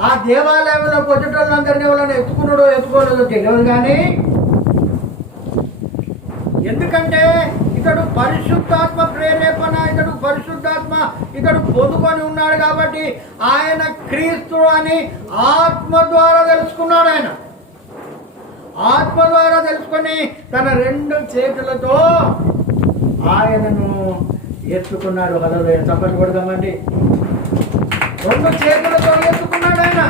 ఆ దేవాలయంలో వచ్చేటోళ్ళందరినీ ఎవరైనా ఎత్తుకున్నాడో ఎత్తుకోలేదో తెలియదు, కానీ ఎందుకంటే ఇతడు పరిశుద్ధాత్మ ప్రేరేపణ, ఇతడు పొందుకొని ఉన్నాడు కాబట్టి ఆయన క్రీస్తు అని ఆత్మ ద్వారా తెలుసుకున్నాడు. ఆయన ఆత్మ ద్వారా తెలుసుకొని తన 2 చేతులతో ఆయనను ఎత్తుకున్నాడు. హల్లెలూయా, చప్పట్లు కొడదామండి. 2 చేతులతో ఎత్తుకున్నాడు ఆయన.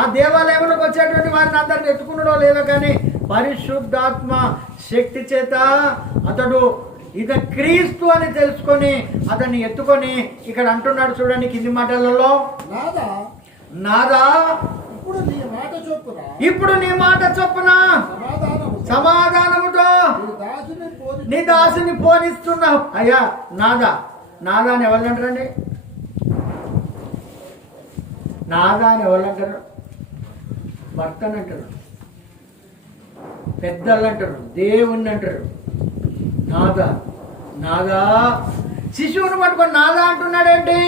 ఆ దేవాలయంలోకి వచ్చేటువంటి వారిని అందరిని ఎత్తుకున్నాడో లేదో, కానీ పరిశుద్ధాత్మ శక్తి చేత అతడు ఇక క్రీస్తు అని తెలుసుకొని అతన్ని ఎత్తుకొని ఇక్కడ అంటున్నాడు చూడండి కింది మాటలలో, నాదా ఇప్పుడు నీ మాట చొప్పున సమాధానముతో నీ దాసుని పోనిస్తున్నావు. అయ్యా నాదా అని ఎవరు అంటారండి? నాదా అని ఎవరు అంటారు? భర్తని అంటారు, పెద్దలు అంటారు, దేవుణ్ణి అంటారు. నాదా శిశువుని పట్టుకొని నాదా అంటున్నాడేంటి?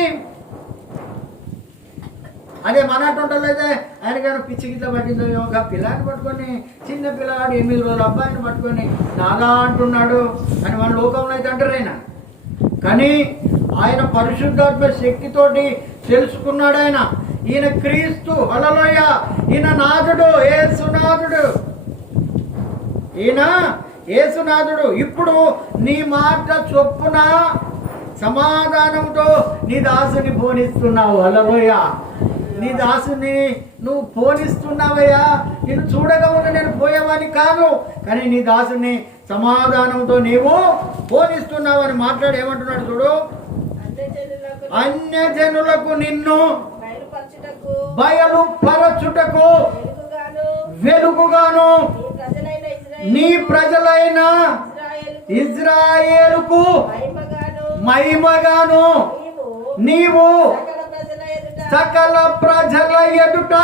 అదే మన అటుంటలో అయితే ఆయనకైనా పిచ్చి గిట్ల పట్టిందో, ఒక పిల్లాన్ని పట్టుకొని, చిన్న పిల్లవాడు 8 రోజుల అబ్బాయిని పట్టుకొని నాదా అంటున్నాడు అని మన లోకంలో అయితే అంటారు. కానీ ఆయన పరిశుద్ధాత్మ శక్తితోటి తెలుసుకున్నాడు. ఈయన క్రీస్తు, హల్లెలూయా, ఈయన నాథుడు, యేసునాథుడు. ఇప్పుడు నీ మాట చొప్పున సమాధానంతో నీ దాసుని పోనిస్తున్నావు. హల్లెలూయా, నీ దాసుని నువ్వు పోనిస్తున్నావయ్యా. నిన్ను చూడగా ఉన్న నేను పోయేవాని కాదు, కానీ నీ దాసుని సమాధానంతో నీవు పోనిస్తున్నావు అని మాట్లాడి ఏమంటున్నాడు చూడు, అన్యజనులకు నిన్ను బయలుపరచుటకు వెలుగుగాను నీ ప్రజలైన ఇజ్రాయేలుకు మహిమగాను నీవు సకల ప్రజల ఎదుట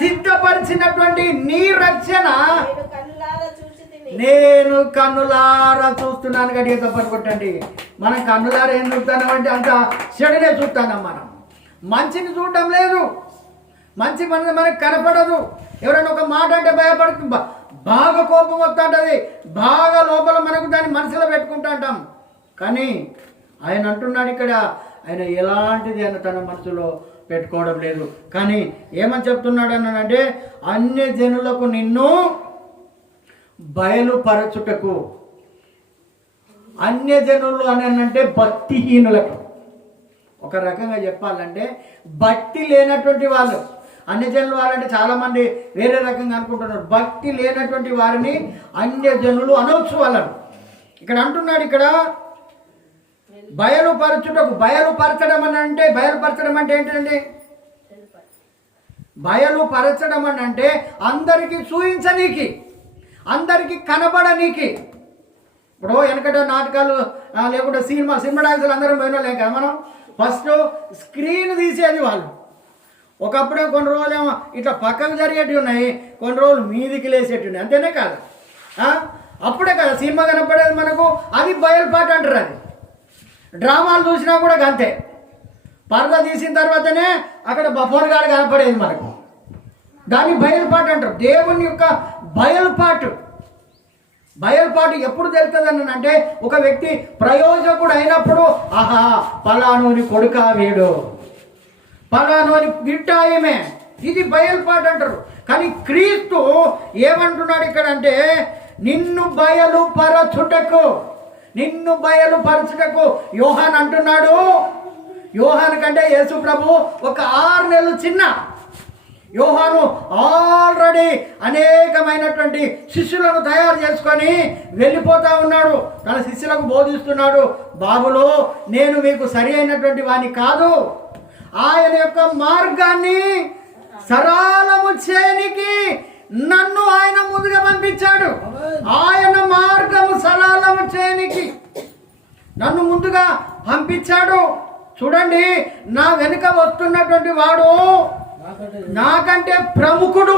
సిద్ధపరిచినటువంటి నీ రక్షణ నేను కన్నులారా చూస్తున్నాను. గడియ తప్పని కొట్టండి. మనం కన్నులారా ఏం చూస్తున్నాం అంటే అంత చెడునే చూస్తున్నాం. మనం మంచిని చూడటం లేదు. మంచి మనకు కనపడదు. ఎవరైనా ఒక మాట అంటే భయపడుతుంది, బాగా కోపం వస్తుంటుంది, బాగా లోపల మనకు దాన్ని మనసులో పెట్టుకుంటా అంటాం. కానీ ఆయన అంటున్నాడు ఇక్కడ, ఆయన ఎలాంటిది ఆయన తన మనసులో పెట్టుకోవడం లేదు. కానీ ఏమని చెప్తున్నాడు అన్నాడంటే, అన్య జనులకు నిన్ను బయలుపరచుటకు. అన్య జనులు అని అంటే భక్తిహీనులకు. ఒక రకంగా చెప్పాలంటే భక్తి లేనటువంటి వాళ్ళు. అన్యజనులు వాళ్ళంటే చాలామంది వేరే రకంగా అనుకుంటున్నారు. భక్తి లేనటువంటి వారిని అన్యజనులు అనవచ్చు వాళ్ళను. ఇక్కడ అంటున్నాడు, ఇక్కడ బయలుపరచుటకు. బయలుపరచడం అని అంటే, బయలుపరచడం అంటే ఏంటండి? బయలుపరచడం అని అంటే అందరికీ చూయించనీకి, అందరికీ కనబడనీకి. ఇప్పుడు వెనకట నాటకాలు లేకుంటే సినిమా డాన్సులు అందరం పోయినా లేక మనం ఫస్ట్ స్క్రీన్ తీసేది వాళ్ళు. ఒకప్పుడే కొన్ని రోజులు ఏమో ఇట్లా పక్కకు జరిగేటివి ఉన్నాయి, కొన్ని రోజులు మీదికి లేసేటివి ఉన్నాయి. అంతేనే కాదు, అప్పుడే కదా సినిమా కనపడేది మనకు. అది బయలుపాటు అంటారు. అది డ్రామాలు చూసినా కూడా అంతే. పరద తీసిన తర్వాతనే అక్కడ బఫోర్ గాడు కనపడేది మనకు. దాన్ని బయలుపాటు అంటారు. దేవుని యొక్క బయలుపాటు. బయలుపాటు ఎప్పుడు తెలుస్తుంది అని అంటే, ఒక వ్యక్తి ప్రయోజకుడు అయినప్పుడు, ఆహా పలానోని కొడుకా వీడు, పలానోని బిడ్డ ఈమె, ఇది బయలుపాటు అంటారు. కానీ క్రీస్తు ఏమంటున్నాడు ఇక్కడ అంటే, నిన్ను బయలుపరచుటకు, నిన్ను బయలుపరచుటకు. యోహాన్ అంటున్నాడు, యోహాన్ కంటే యేసు ప్రభు ఒక 6 నెలలు చిన్న. యోహాను ఆల్రెడీ అనేకమైనటువంటి శిష్యులను తయారు చేసుకొని వెళ్ళిపోతా ఉన్నాడు. తన శిష్యులకు బోధిస్తున్నాడు, బాబులో నేను మీకు సరి అయినటువంటి వాణ్ణి కాదు, ఆయన యొక్క మార్గాన్ని సరళము చేయనికి నన్ను ఆయన ముందుగా పంపించాడు. ఆయన మార్గము సరళము చేయనికి నన్ను ముందుగా పంపించాడు. చూడండి, నా వెనుక వస్తున్నటువంటి వాడు నాకంటే ప్రముఖుడు,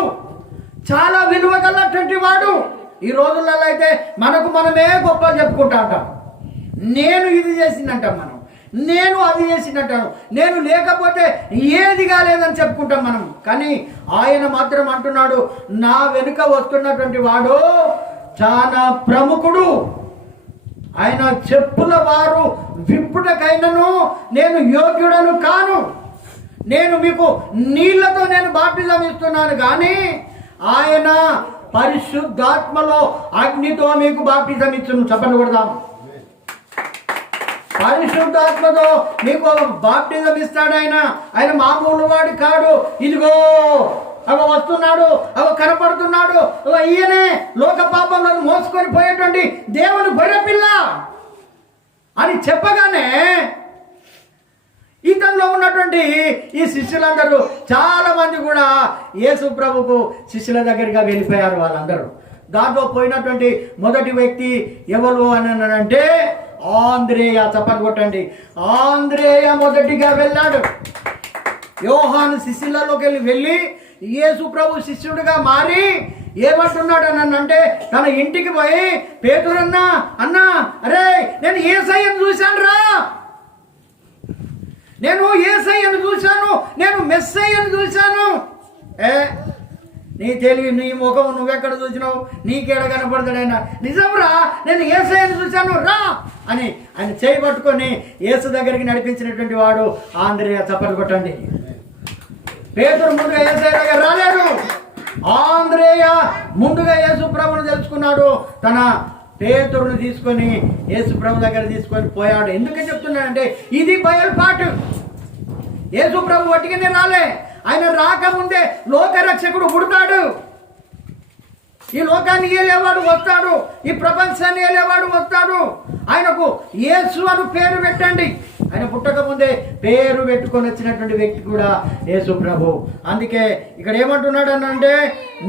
చాలా విలువ గలటువంటి వాడు. ఈ రోజులలో అయితే మనకు మనమే గొప్ప చెప్పుకుంటా అంటాం. నేను ఇది చేసిందంటాం, మనం నేను అది చేసిందంటాను, నేను లేకపోతే ఏది కాలేదని చెప్పుకుంటాం మనం. కానీ ఆయన మాత్రం అంటున్నాడు, నా వెనుక వస్తున్నటువంటి వాడు చాలా ప్రముఖుడు. ఆయన చెప్పుల వారు విప్పుటకైనను నేను యోగ్యుడను కాను. నేను మీకు నీళ్లతో నేను బాప్టిజం ఇస్తున్నాను, కానీ ఆయన పరిశుద్ధాత్మలో అగ్నితో మీకు బాప్టిజం ఇచ్చును. చెప్పండి కొడదాం. పరిశుద్ధాత్మతో మీకు బాప్టిజం ఇస్తాడు ఆయన. ఆయన మామూలు వాడి కాడు. ఇదిగో అవ వస్తున్నాడు, అవ కనపడుతున్నాడు, ఈయనే లోక పాపంలో మోసుకొని పోయేటువంటి దేవుని గొర్రెపిల్ల అని చెప్పగానే ఇతనిలో ఉన్నటువంటి ఈ శిష్యులందరూ చాలా మంది కూడా యేసు ప్రభుకు శిష్యుల దగ్గరగా వెళ్ళిపోయారు. వాళ్ళందరూ దాంట్లో పోయినటువంటి మొదటి వ్యక్తి ఎవరు అని అంటే ఆంద్రేయ. చప్పని కొట్టండి. ఆంద్రేయ మొదటిగా వెళ్ళాడు. యోహాను శిష్యులలోకి వెళ్ళి యేసు ప్రభు శిష్యుడిగా మారి ఏమంటున్నాడు అని అంటే, తన ఇంటికి పోయి పేతురన్నా, అన్నా అరే నేను యేసయ్యను చూశాను రా, నేను యేసయ్యను చూశాను, నేను మెస్సయ్యను చూశాను. నీ తెలివి, నీ ముఖం నువ్వెక్కడ చూసినావు, నీకేడ కనపడతాడైనా. నిజంరా, నేను యేసయ్యను చూశాను రా అని ఆయన చేయి పట్టుకొని యేసు దగ్గరికి నడిపించినటువంటి వాడు ఆంద్రేయ. చప్పట్లు కొట్టండి. పేతురు ముందుగా యేసయ్య దగ్గర రాలేదు. ఆంద్రేయ ముందుగా యేసు ప్రభువును తెలుసుకున్నాడు. తన పేతురును తీసుకొని యేసు ప్రభు దగ్గర తీసుకొని పోయాడు. ఎందుకని చెప్తున్నాడంటే, ఇది బయలుపాటు. యేసు ప్రభు వట్టిగానే రాలే. ఆయన రాకముందే లోకరక్షకుడు పుడతాడు. ఈ లోకాన్ని ఏలేవాడు వస్తాడు, ఈ ప్రపంచాన్ని ఏలేవాడు వస్తాడు. ఆయనకు యేసు అని పేరు పెట్టండి. ఆయన పుట్టక ముందే పేరు పెట్టుకొని వచ్చినటువంటి వ్యక్తి కూడా యేసు ప్రభు. అందుకే ఇక్కడ ఏమంటున్నాడు అంటే,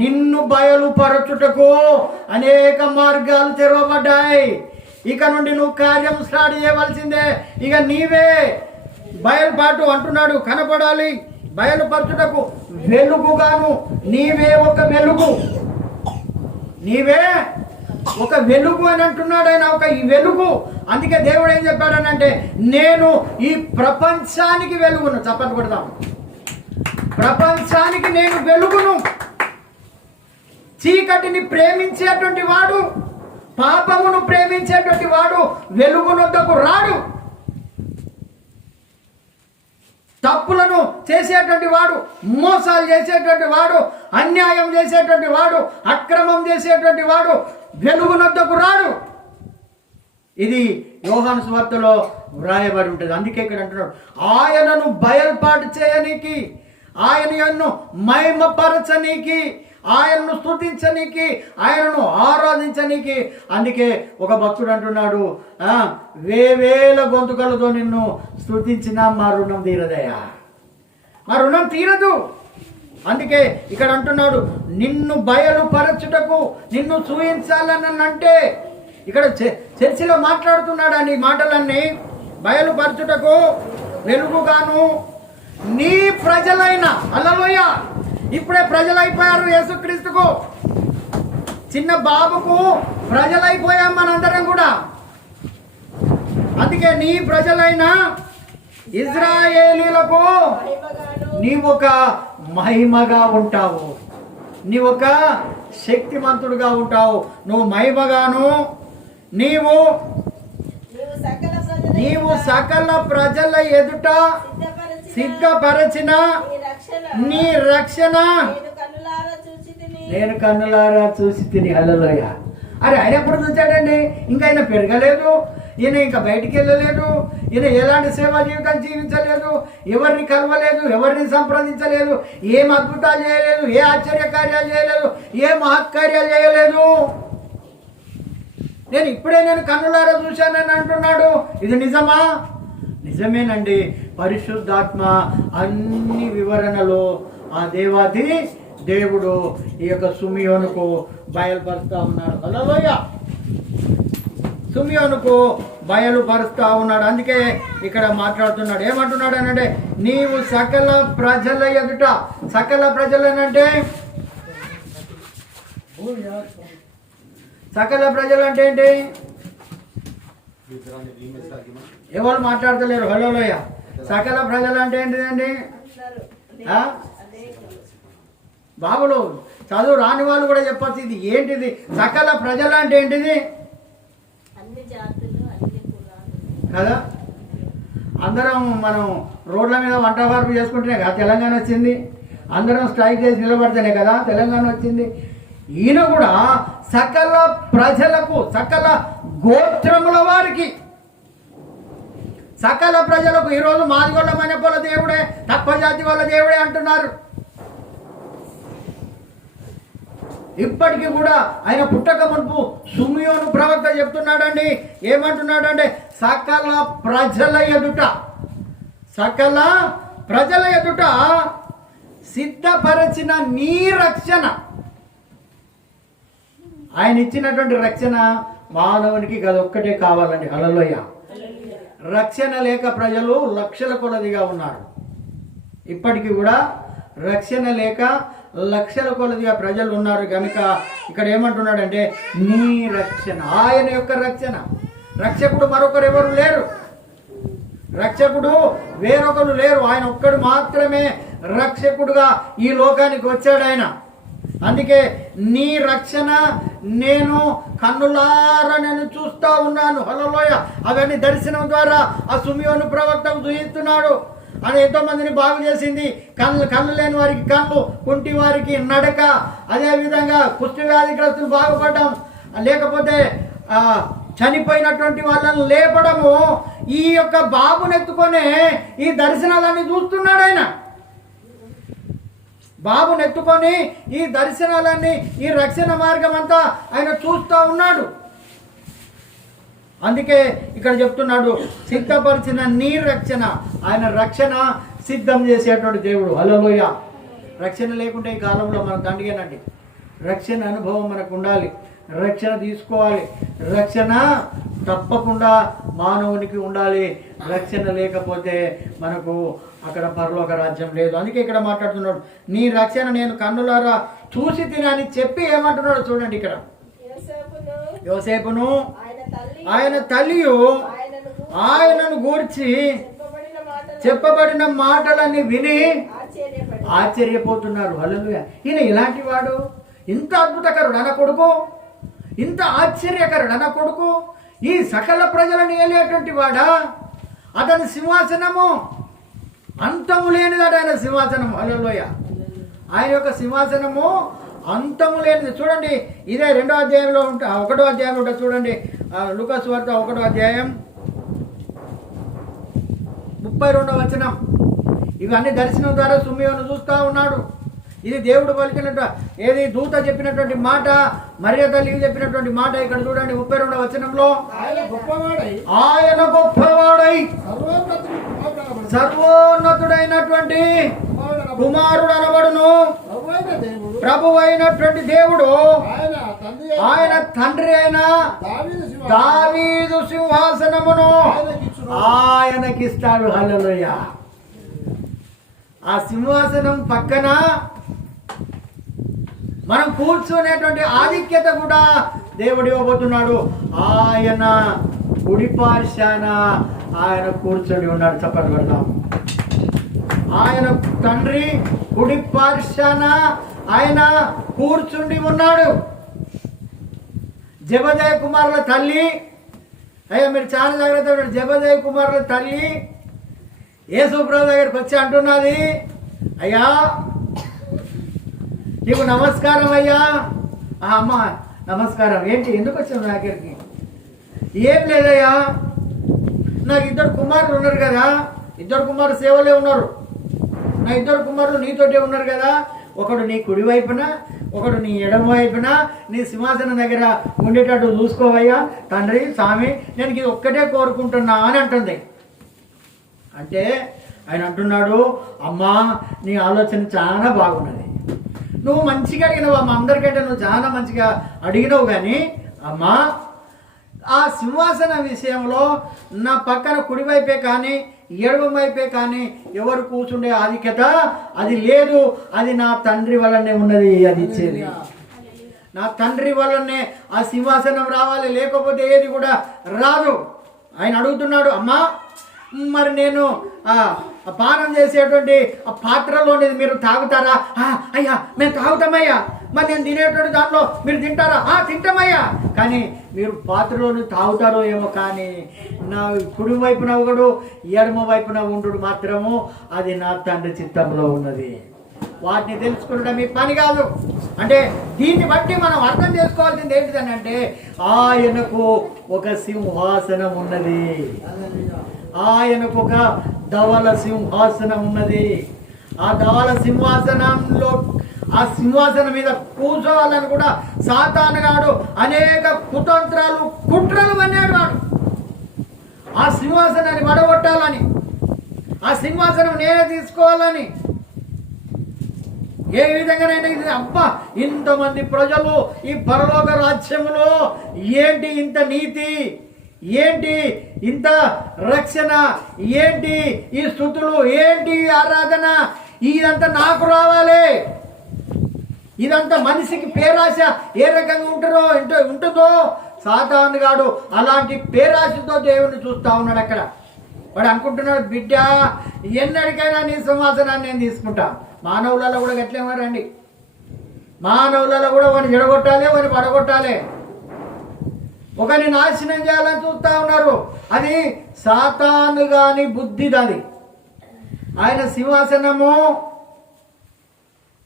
నిన్ను బయలుపరచుటకు అనేక మార్గాలు తెరవబడ్డాయి. ఇక నుండి నువ్వు కార్యం స్టార్ట్ చేయవలసిందే. ఇక నీవే బయలుపాటు అంటున్నాడు, కనపడాలి. బయలుపరచుటకు వెలుగుగాను నీవే ఒక వెలుగు, నీవే ఒక వెలుగు అని అంటున్నాడు ఆయన. ఒక ఈ వెలుగు. అందుకే దేవుడు ఏం చెప్పాడనంటే, నేను ఈ ప్రపంచానికి వెలుగును. చప్పట్లు కొడదాం. ప్రపంచానికి నేను వెలుగును. చీకటిని ప్రేమించేటువంటి వాడు, పాపమును ప్రేమించేటువంటి వాడు వెలుగునొద్దకు రాడు. తప్పులను చేసేటువంటి వాడు, మోసాలు చేసేటువంటి వాడు, అన్యాయం చేసేటువంటి వాడు, అక్రమం చేసేటువంటి వాడు వెలుగునొద్దకు రాడు. ఇది యోహాను సువార్తలో వ్రాయబడి ఉంటుంది. అందుకే ఇక్కడ అంటున్నాడు, ఆయనను బయలుపాటు చేయనీకి, ఆయనను మహిమపరచనీకి, ఆయనను స్తుతించనీకి, ఆయనను ఆరాధించనీకి. అందుకే ఒక భక్తుడు అంటున్నాడు, వేవేల గొంతుకలతో నిన్ను స్తుతించినా మా రుణం తీరదయా, మా రుణం తీరదు. అందుకే ఇక్కడ అంటున్నాడు, నిన్ను బయలుపరచుటకు, నిన్ను చూయించాలని అంటే ఇక్కడ చర్చిలో మాట్లాడుతున్నాడు అని మాటలన్నీ. బయలుపరచుటకు వెలుగుగాను నీ ప్రజలైన, హల్లెలూయా, ఇప్పుడే ప్రజలైపోయారు యేసుక్రీస్తుకు. చిన్న బాబుకు ప్రజలైపోయాం మనందరం కూడా. అందుకే నీ ప్రజలైన ఇజ్రాయేలీలకు నీవొక మహిమగా ఉంటావు, నీవొక శక్తిమంతుడుగా ఉంటావు. నువ్వు మహిమగాను, నీవు సకల ప్రజల ఎదుట సిద్ధపరచిన నీ రక్షణ నేను కన్నులారా చూసి తిని. హల్లెలూయా. అరే ఆయన ఎప్పుడు చూచాడండి? ఇంకా ఆయన పెరగలేదు, ఈయన ఇంకా బయటికి వెళ్ళలేదు, ఈయన ఎలాంటి సేవా జీవితం జీవించలేదు, ఎవరిని కలవలేదు, ఎవరిని సంప్రదించలేదు, ఏం అద్భుతాలు చేయలేదు, ఏ ఆశ్చర్యకార్యాలు చేయలేదు, ఏ మహత్కార్యాలు చేయలేదు. నేను కన్నులారా చూశానని అంటున్నాడు. ఇది నిజమా? నిజమేనండి. పరిశుద్ధాత్మ అన్ని వివరణలో ఆ దేవాది దేవుడు ఈ యొక్క సిమియోనుకు బయలుపరుస్తూ ఉన్నాడు. హల్లెలూయా. సిమియోనుకు బయలుపరుస్తూ ఉన్నాడు. అందుకే ఇక్కడ మాట్లాడుతున్నాడు. ఏమంటున్నాడు అనంటే, నీవు సకల ప్రజల ఎదుట, సకల ప్రజలనంటే సకల ప్రజలు అంటే ఏంటి? ఎవరు మాట్లాడతలేరు. హల్లెలూయా. సకల ప్రజలు అంటే ఏంటిదండి? బాబులు చదువు రాని వాళ్ళు కూడా చెప్పచ్చు, ఇది ఏంటిది సకల ప్రజలు అంటే ఏంటిది కదా. అందరం మనం రోడ్ల మీద వంట వార్పు చేసుకుంటేనే కదా తెలంగాణ వచ్చింది. అందరం స్ట్రైక్ చేసి నిలబడితేనే కదా తెలంగాణ వచ్చింది. ఈయన కూడా సకల ప్రజలకు, సకల గోత్రముల వారికి, సకల ప్రజలకు. ఈరోజు మాదిగొండ మణిపూల దేవుడే, తక్కువ జాతి వాళ్ళ దేవుడే అంటున్నారు. ఇప్పటికీ కూడా ఆయన పుట్టక మునుపు సిమియోను ప్రవక్త చెప్తున్నాడండి. ఏమంటున్నాడంటే, సకల ప్రజల ఎదుట, సకల ప్రజల ఎదుట సిద్ధపరచిన నీ రక్షణ. ఆయన ఇచ్చినటువంటి రక్షణ మానవునికి అదొక్కటే కావాలండి. హల్లెలూయా. రక్షణ లేక ప్రజలు లక్షల కొలదిగా ఉన్నారు. ఇప్పటికీ కూడా రక్షణ లేక లక్షల కొలదిగా ప్రజలు ఉన్నారు. కనుక ఇక్కడ ఏమంటున్నాడంటే, నీ రక్షణ, ఆయన యొక్క రక్షణ. రక్షకుడు మరొకరు ఎవరు లేరు, రక్షకుడు వేరొకరు లేరు. ఆయన ఒక్కడు మాత్రమే రక్షకుడుగా ఈ లోకానికి వచ్చాడు ఆయన. అందుకే నీ రక్షణ నేను కన్నులారా నేను చూస్తూ ఉన్నాను. హల్లెలూయా. అవన్నీ దర్శనం ద్వారా ఆ సిమియోను ప్రవక్తకు చూపిస్తున్నాడు. అని ఎంతో మందిని బాగు చేసింది. కళ్ళు లేని వారికి కళ్ళు, కుంటి వారికి నడక, అదేవిధంగా కుష్టి వ్యాధిగ్రస్తులు బాగుపడడం, లేకపోతే చనిపోయినటువంటి వాళ్ళని లేపడము. ఈ యొక్క బాబునెత్తుకొనే ఈ దర్శనాలన్నీ చూస్తున్నాడు ఆయన. బాబునెత్తుకొని ఈ దర్శనాలన్నీ, ఈ రక్షణ మార్గం అంతా ఆయన చూస్తూ ఉన్నాడు. అందుకే ఇక్కడ చెప్తున్నాడు, సిద్ధపరిచిన నీ రక్షణ. ఆయన రక్షణ సిద్ధం చేసేటువంటి దేవుడు. హల్లెలూయా. రక్షణ లేకుంటే ఈ కాలంలో మనం దండిగేనండి. రక్షణ అనుభవం మనకు ఉండాలి. రక్షణ తీసుకోవాలి. రక్షణ తప్పకుండా మానవునికి ఉండాలి. రక్షణ లేకపోతే మనకు అక్కడ పరలోక రాజ్యం లేదు. అందుకే ఇక్కడ మాట్లాడుతున్నాడు, నీ రక్షణ నేను కన్నులారా చూసి తినని చెప్పి ఏమంటున్నాడు చూడండి. ఇక్కడ యోసేపును ఆయన తల్లియు ఆయనను గూర్చి చెప్పబడిన మాటలన్నీ విని ఆశ్చర్యపోతున్నారు. హల్లెలూయా. ఈయన ఇలాంటి వాడు, ఇంత అద్భుతకరుడు అన్న కొడుకు, ఇంత ఆశ్చర్యకరుడు అన్న కొడుకు, ఈ సకల ప్రజలను ఏలేటువంటి వాడా? అతని సింహాసనము అంతము లేనిదాడు. ఆయన సింహాసనం, హల్లెలూయా, ఆయన యొక్క సింహాసనము అంతము లేనిది. చూడండి, ఇదే 2వ అధ్యాయంలో 1వ అధ్యాయంలో ఉంటుంది చూడండి. లూకా సువార్త 1వ అధ్యాయం 32వ వచనం. ఇవన్నీ దర్శనం ద్వారా సుమయోను చూస్తూ ఉన్నాడు. ఇది దేవుడు పలికినట్టు, ఏది దూత చెప్పినటువంటి మాట, మరియ తల్లికి చెప్పినటువంటి మాట. ఇక్కడ చూడండి 32వ వచనంలో, ఆయన గొప్పవాడై సర్వోన్నతుడైనటువంటి కుమారుడు అనబడును. ప్రభు అయినటువంటి దేవుడు ఆయన తండ్రి అయిన దావీదు సింహాసనమును ఆయనకిస్తాడు. హల్లెలూయా. ఆ సింహాసనం పక్కన మనం కూర్చునేటువంటి ఆధిక్యత కూడా దేవుడు ఇవ్వబోతున్నాడు. ఆయన కుడి పార్శ్వాన ఆయన కూర్చొని ఉన్నాడు. చప్పట్లు కొడదాం. ఆయన తండ్రి కుడి పార్శ్వాన ఆయన కూర్చుండి ఉన్నాడు. జెబెదయి కుమారుల తల్లి, అయ్యా మీరు చాలా జాగ్రత్త. జెబెదయి కుమారుల తల్లి యేసుప్రభు దగ్గరికి వచ్చి అంటున్నది, అయ్యా నీకు నమస్కారం అయ్యా. అమ్మ నమస్కారం. ఏంటి, ఎందుకు వచ్చావు నా దగ్గరికి? ఏం లేదయ్యా, నాకు 2 కుమారులు ఉన్నారు కదా, 2 కుమారులు సేవలే ఉన్నారు. నా 2 కుమారులు నీతోటే ఉన్నారు కదా, ఒకడు నీ కుడి వైపున, ఒకడు నీ ఎడమ వైపున నీ సింహాసనం దగ్గర ఉండేటట్టు చూసుకోవయ్యా తండ్రి స్వామి, నేను ఇది ఒక్కటే కోరుకుంటున్నా అని అంటుంది. అంటే ఆయన అంటున్నాడు, అమ్మా నీ ఆలోచన చాలా బాగున్నది, నువ్వు మంచిగా అడిగినావు అమ్మ, అందరికంటే నువ్వు చాలా మంచిగా అడిగినావు. కానీ అమ్మా ఆ సింహాసన విషయంలో నా పక్కన కుడివైపే కానీ ఎడమ వైపే కానీ ఎవరు కూర్చుండే ఆధిక్యత అది లేదు. అది నా తండ్రి వల్లనే ఉన్నది. అది ఇచ్చేది నా తండ్రి వల్లనే ఆ సింహాసనం రావాలి, లేకపోతే ఏది కూడా రాదు. ఆయన అడుగుతున్నాడు, అమ్మా మరి నేను పానం చేసేటువంటి ఆ పాత్రలోనేది మీరు తాగుతారా? అయ్యా మేము తాగుతామయ్యా. మరి నేను తినేటువంటి దాంట్లో మీరు తింటారా? తింటామయ్యా. కానీ మీరు పాత్రలోని తాగుతారో ఏమో, కానీ నా కుడి వైపున ఒకడు ఎడమ వైపున ఉండు మాత్రము అది నా తండ్రి చిత్తంలో ఉన్నది. వాటిని తెలుసుకుంటే మీ పని కాదు. అంటే దీన్ని బట్టి మనం అర్థం చేసుకోవాల్సింది ఏంటిదని అంటే, ఆయనకు ఒక సింహాసనం ఉన్నది, ఆయనకు ఒక ధవల సింహాసనం ఉన్నది. ఆ ధవల సింహాసనంలో ఆ సింహాసనం మీద కూర్చోవాలని కూడా సాతానుగాడు అనేక కుతంత్రాలు కుట్రలు అన్నాడు. వాడు ఆ సింహాసనాన్ని వడగొట్టాలని, ఆ సింహాసనం నేనే తీసుకోవాలని, ఏ విధంగానైనా ఇది అబ్బా ఇంతమంది ప్రజలు ఈ పరలోక రాజ్యములో ఏంటి ఇంత నీతి, ఏంటి ఇంత రక్షణ, ఏంటి ఈ స్తుతులు, ఏంటి ఆరాధన, ఇదంతా నాకు రావాలి. ఇదంతా మనిషికి పేరాశ ఏ రకంగా ఉంటుందో సాతాను గాడు అలాంటి పేరాశతో దేవుని చూస్తా ఉన్నాడు. అక్కడ వాడు అనుకుంటున్నాడు, బిడ్డ ఎన్నడికైనా నీ సింహాసనాన్ని నేను తీసుకుంటా. మానవులలో కూడా గట్లేమారండి, మానవులలో కూడా వాడిని జడగొట్టాలి, వాడిని పడగొట్టాలి, ఒకరిని నాశనం చేయాలని చూస్తూ ఉన్నారు. అది సాతాను గాని బుద్ధి. దాని ఆయన సింహాసనము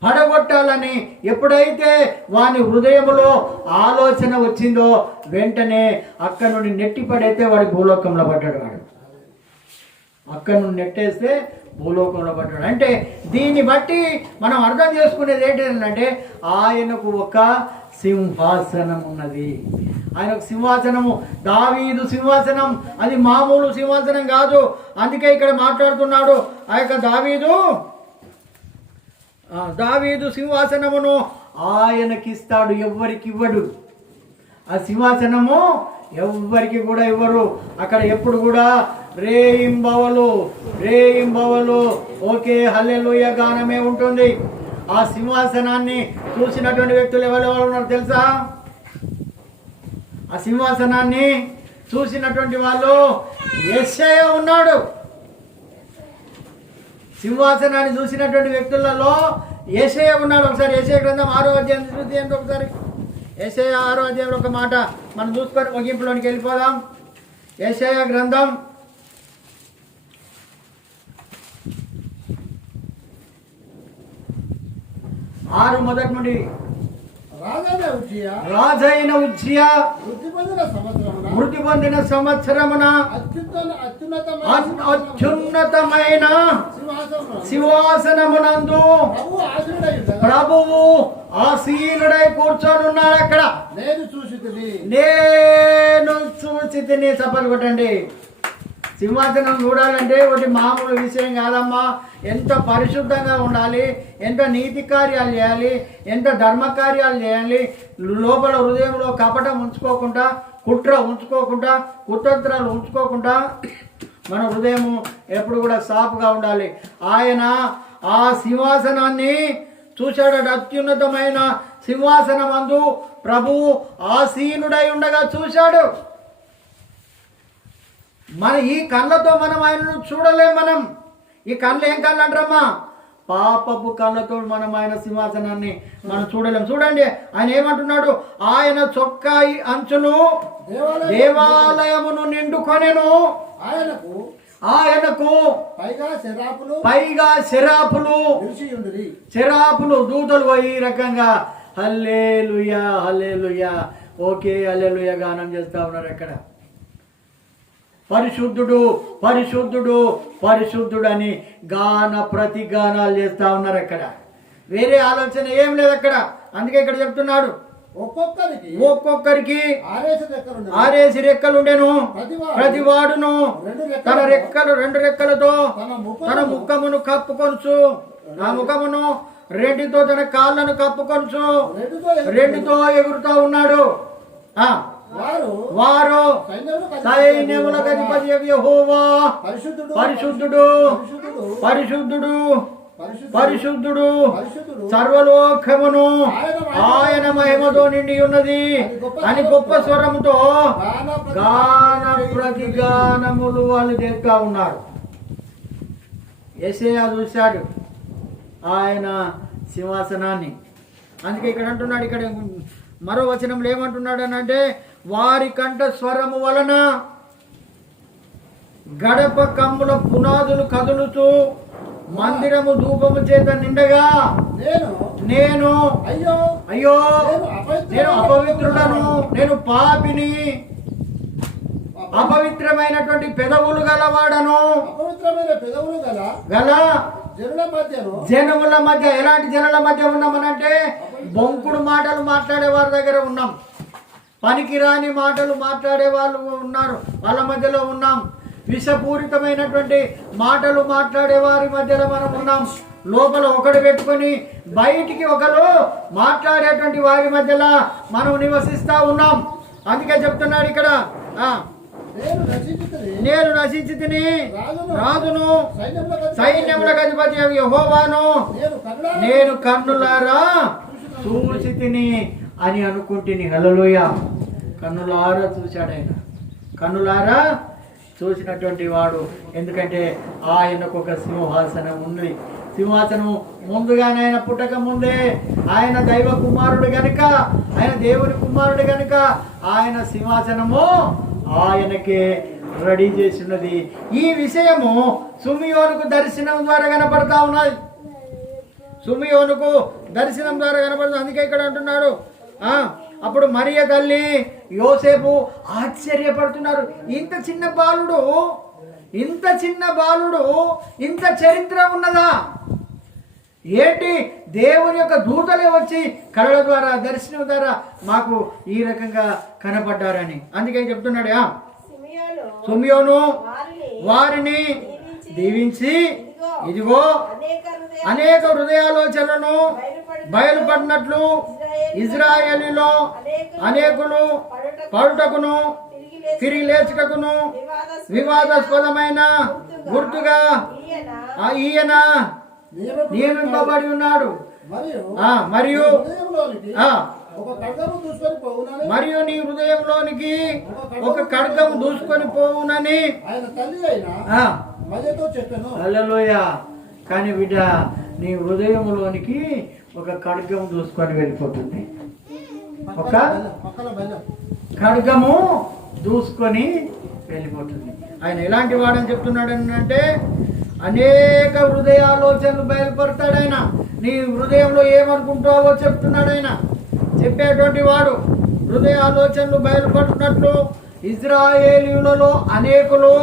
పడగొట్టాలని ఎప్పుడైతే వాని హృదయంలో ఆలోచన వచ్చిందో వెంటనే అక్కడి నుండి నెట్టి పడైతే వాడి భూలోకంలో పడ్డాడు. వాడు అక్కడి నుండి నెట్టేస్తే భూలోకంలో పడ్డాడు. అంటే దీన్ని బట్టి మనం అర్థం చేసుకునేది ఏంటంటే ఆయనకు ఒక సింహాసనం ఉన్నది. ఆయనకు సింహాసనము దావీదు సింహాసనం, అది మామూలు సింహాసనం కాదు. అందుకే ఇక్కడ మాట్లాడుతున్నాడు, ఆ యొక్క దావీదు సింహాసనమును ఆయనకిస్తాడు, ఎవ్వరికి ఇవ్వడు. ఆ సింహాసనము ఎవ్వరికి కూడా ఇవ్వరు. అక్కడ ఎప్పుడు కూడా రేయింబవలు ఓకే హల్లెలూయా గానమే ఉంటుంది. ఆ సింహాసనాన్ని చూసినటువంటి వ్యక్తులు ఎవరెవరు ఉన్నారు తెలుసా? ఆ సింహాసనాన్ని చూసినటువంటి వాళ్ళు యెషయా ఉన్నాడు. సింహాసనాన్ని చూసినటువంటి వ్యక్తులలో యెషయా ఉన్నాడు. ఒకసారి యెషయా గ్రంథం 6వ అధ్యాయం చూసి ఒకసారి యెషయా 6వ అధ్యాయంలో ఒక మాట మనం చూసుకొని ముగింపులోనికి వెళ్ళిపోదాం. యెషయా గ్రంథం 6 మొదటి నుండి. రాజైన ఉజ్జియా మృతి పొందిన సంవత్సరమున అత్యున్నతమైన సింహాసనమునందు ప్రభువు ఆసీనుడై కూర్చొనున్నాడు. అక్కడ నేను చూసి తిని చప్పలు కొట్టండి. సింహాసనం చూడాలంటే ఒకటి మామూలు విషయం కాదమ్మా. ఎంత పరిశుద్ధంగా ఉండాలి, ఎంత నీతి కార్యాలు చేయాలి, ఎంత ధర్మ కార్యాలు చేయాలి. లోపల హృదయంలో కపటం ఉంచుకోకుండా, కుట్ర ఉంచుకోకుండా, కుతంత్రాలు ఉంచుకోకుండా మన హృదయం ఎప్పుడు కూడా సాఫ్గా ఉండాలి. ఆయన ఆ సింహాసనాన్ని చూశాడు. అత్యున్నతమైన సింహాసనమందు ప్రభువు ఆసీనుడై ఉండగా చూశాడు. మన ఈ కళ్ళతో మనం ఆయనను చూడలేం. మనం ఈ కళ్ళు ఏం కళ్ళు అంటారమ్మా? పాపపు కళ్ళతో మనం ఆయన సింహాసనాన్ని మనం చూడలేం. చూడండి ఆయన ఏమంటున్నాడు? ఆయన చొక్కాయి అంచును దేవాలయమును నిండుకొనెను. ఆయనకు పైగా శరాపులు దూతలు ఈ రకంగా హల్లెలూయా హల్లెలూయా ఓకే హల్లెలూయా గానం చేస్తా ఉన్నారు. అక్కడ పరిశుద్ధుడు పరిశుద్ధుడు పరిశుద్ధుడు అని ప్రతి గానాలు చేస్తా ఉన్నారు. అక్కడ వేరే ఆలోచన ఏం లేదు అక్కడ. అందుకే ఇక్కడ చెప్తున్నాడు ఒక్కొక్కరికి 6 రెక్కలు ఉండెను. ప్రతి వాడును తన రెండు రెక్కలతో తన ముఖమును కప్పుకొనుచు, ఆ ముఖమును రెండితో తన కాళ్ళను కప్పుకొనుచు రెండుతో ఎగురుతా ఉన్నాడు. వారు సైన్యములకు అధిపతి యెహోవా పరిశుద్ధుడు పరిశుద్ధుడు పరిశుద్ధుడు సర్వలోకమును ఆయన మహిమతో నిండి ఉన్నది అని గొప్ప స్వరముతో గాన ప్రతిగానములు వాళ్ళు చేస్తా ఉన్నారు. యెషయా చూశాడు ఆయన సింహాసనాన్ని. అందుకే ఇక్కడ అంటున్నాడు, ఇక్కడ మరో వచనంలో ఏమంటున్నాడు అని అంటే, వారి కంఠ స్వరము వలన గడప కమ్ముల పునాదులు కదులుతూ మందిరము ధూపము చేత నిండగా నేను అయ్యో నేను అపవిత్రులను, నేను పాపిని, అపవిత్రమైనటువంటి పెదవులు గలవాడను. గల జనముల మధ్య, ఎలాంటి జనుల మధ్య ఉన్నామనంటే బొంకుడు మాటలు మాట్లాడే వారి దగ్గర ఉన్నాం, పనికిరాని మాటలు మాట్లాడే వాళ్ళు ఉన్నారు, వాళ్ళ మధ్యలో ఉన్నాం. విషపూరితమైనటువంటి మాటలు మాట్లాడే వారి మధ్యలో మనం ఉన్నాం. లోపల ఒకడు పెట్టుకొని బయటికి ఒకరు మాట్లాడేటువంటి వారి మధ్యలో మనం నివసిస్తా ఉన్నాం. అందుకే చెప్తున్నాడు ఇక్కడ, నేను నశించి తిని రాజును సైన్యములకు అధిపతి యెహోవాను నేను కన్నులారా చూసి తిని అని అనుకుంటుని. హల్లెలూయా. కన్నులారా చూశాడు ఆయన, కన్నులారా చూసినటువంటి వాడు. ఎందుకంటే ఆయనకు ఒక సింహాసనం ఉంది. సింహాసనం ముందుగానే ఆయన పుట్టక ముందే ఆయన దైవ కుమారుడు గనుక, ఆయన దేవుని కుమారుడు గనుక ఆయన సింహాసనము ఆయనకే రెడీ చేసినది. ఈ విషయము సుమియోనుకు దర్శనం ద్వారా కనపడతా ఉన్నది. సుమియోనుకు దర్శనం ద్వారా కనపడుతుంది. అందుకే ఇక్కడ అంటున్నాడు, అప్పుడు మరియ తల్లి యోసేపు ఆశ్చర్యపడుతున్నారు. ఇంత చిన్న బాలుడు ఇంత చరిత్ర ఉన్నదా ఏంటి? దేవుని యొక్క దూతలే వచ్చి కళల ద్వారా దర్శనం ద్వారా మాకు ఈ రకంగా కనపడ్డారని. అందుకే చెప్తున్నాడు, సుమియోను వారిని దీవించి ఇదిగో అనేక హృదయాలోచనలను బయలుపడినట్లు ఇజ్రాయేలులో అనేకులు పడుటకును తిరిగి లేచుటకును వివాదాస్పదమైన గుర్తుగా ఈయన నియమింపబడి ఉన్నాడు. మరియు మరియు నీ హృదయంలోనికి ఒక ఖడ్గము దూసుకొని పోవునని హల్లెలూయా. కానీ బిడ్డ, నీ హృదయంలోనికి ఒక ఖడ్గము దూసుకొని వెళ్ళిపోతుంది. ఒక ఖడ్గము దూసుకొని వెళ్ళిపోతుంది. ఆయన ఎలాంటి వాడని చెప్తున్నాడు అంటే, అనేక హృదయ ఆలోచనలు బయలుపడతాడు ఆయన. నీ హృదయంలో ఏమనుకుంటావో చెప్తున్నాడు ఆయన. చెప్పేటువంటి వాడు హృదయ ఆలోచనలు బయలుపడుతున్నట్లు ఇజ్రాయేలీయులలో అనేకులు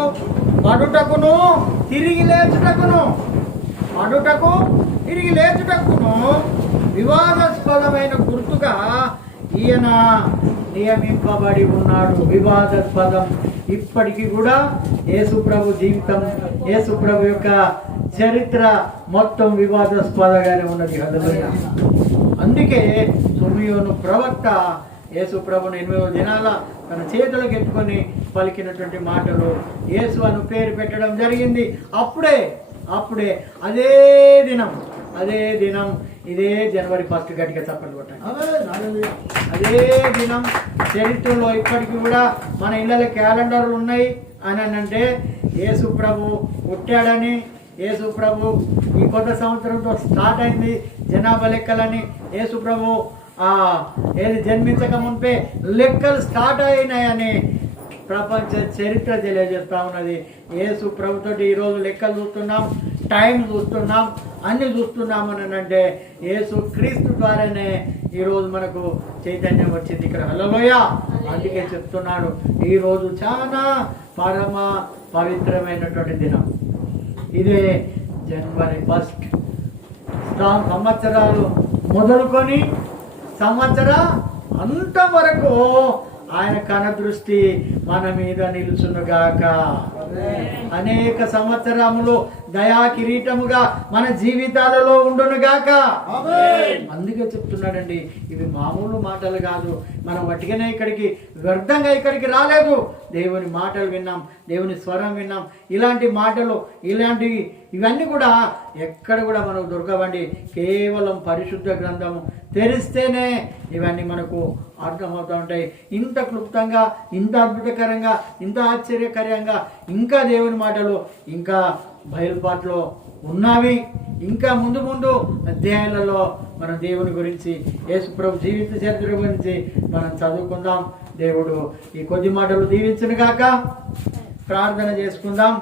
పడుటకును తిరిగి లేచుటకును వివాదాస్పదమైన గుర్తుగా ఈయన నియమింపబడి ఉన్నాడు. వివాదాస్పదం. ఇప్పటికీ కూడా యేసుప్రభు జీవితం, యేసుప్రభు యొక్క చరిత్ర మొత్తం వివాదాస్పదంగానే ఉన్నది. హల్లెలూయా. అందుకే సిమియోను ప్రవక్త యేసుప్రభుని 8వ దినాల తన చేతులకు ఎత్తుకొని పలికినటువంటి మాటలు, యేసు అను పేరు పెట్టడం జరిగింది. అప్పుడే అదే దినం ఇదే జనవరి 1 గట్టిగా చప్పట్లు కొట్టండి. అదే దినం చరిత్రలో ఇప్పటికీ కూడా మన ఇళ్ళ క్యాలెండర్లు ఉన్నాయి అని అంటే యేసు ప్రభు పుట్టాడని, యేసు ప్రభు ఈ కొత్త సంవత్సరంతో స్టార్ట్ అయింది జనాభా లెక్కలని, యేసు ప్రభు ఏది జన్మించక మునిపే లెక్కలు స్టార్ట్ అయినాయని ప్రపంచ చరిత్ర తెలియజేస్తా ఉన్నది. యేసు ప్రభుతోటి ఈరోజు లెక్కలు చూస్తున్నాం, టైం చూస్తున్నాం, అన్ని చూస్తున్నాం అని అంటే యేసు క్రీస్తు ద్వారానే ఈరోజు మనకు చైతన్యం వచ్చింది ఇక్కడ. హల్లెలూయా. అందుకే చెప్తున్నాడు, ఈరోజు చాలా పరమ పవిత్రమైనటువంటి దినం. ఇదే జనవరి 1. సంవత్సరాలు మొదలుకొని సంవత్సర అంతం వరకు ఆయన కనదృష్టి మన మీద నిలుచునుగాక. అనేక సంవత్సరములు దయా కిరీటముగా మన జీవితాలలో ఉండునుగాక. అందుకే చెప్తున్నాడండి, ఇవి మామూలు మాటలు కాదు. మనం వట్టిగానే ఇక్కడికి వ్యర్థంగా ఇక్కడికి రాలేదు. దేవుని మాటలు విన్నాం, దేవుని స్వరం విన్నాం. ఇలాంటి మాటలు ఇవన్నీ కూడా ఎక్కడ కూడా మనకు దొరకవండి. కేవలం పరిశుద్ధ గ్రంథము తెరిస్తేనే ఇవన్నీ మనకు అర్థమవుతూ ఉంటాయి. ఇంత క్లుప్తంగా, ఇంత అద్భుతకరంగా, ఇంత ఆశ్చర్యకరంగా ఇంకా దేవుని మాటలు ఇంకా బయలుపాట్లో ఉన్నవి. ఇంకా ముందు అధ్యాయాలలో మనం దేవుని గురించి, యేసుప్రభు జీవిత చరిత్ర గురించి మనం చదువుకుందాం. దేవుడు ఈ కొద్ది మాటలు దీవించును గాక. ప్రార్థన చేసుకుందాం.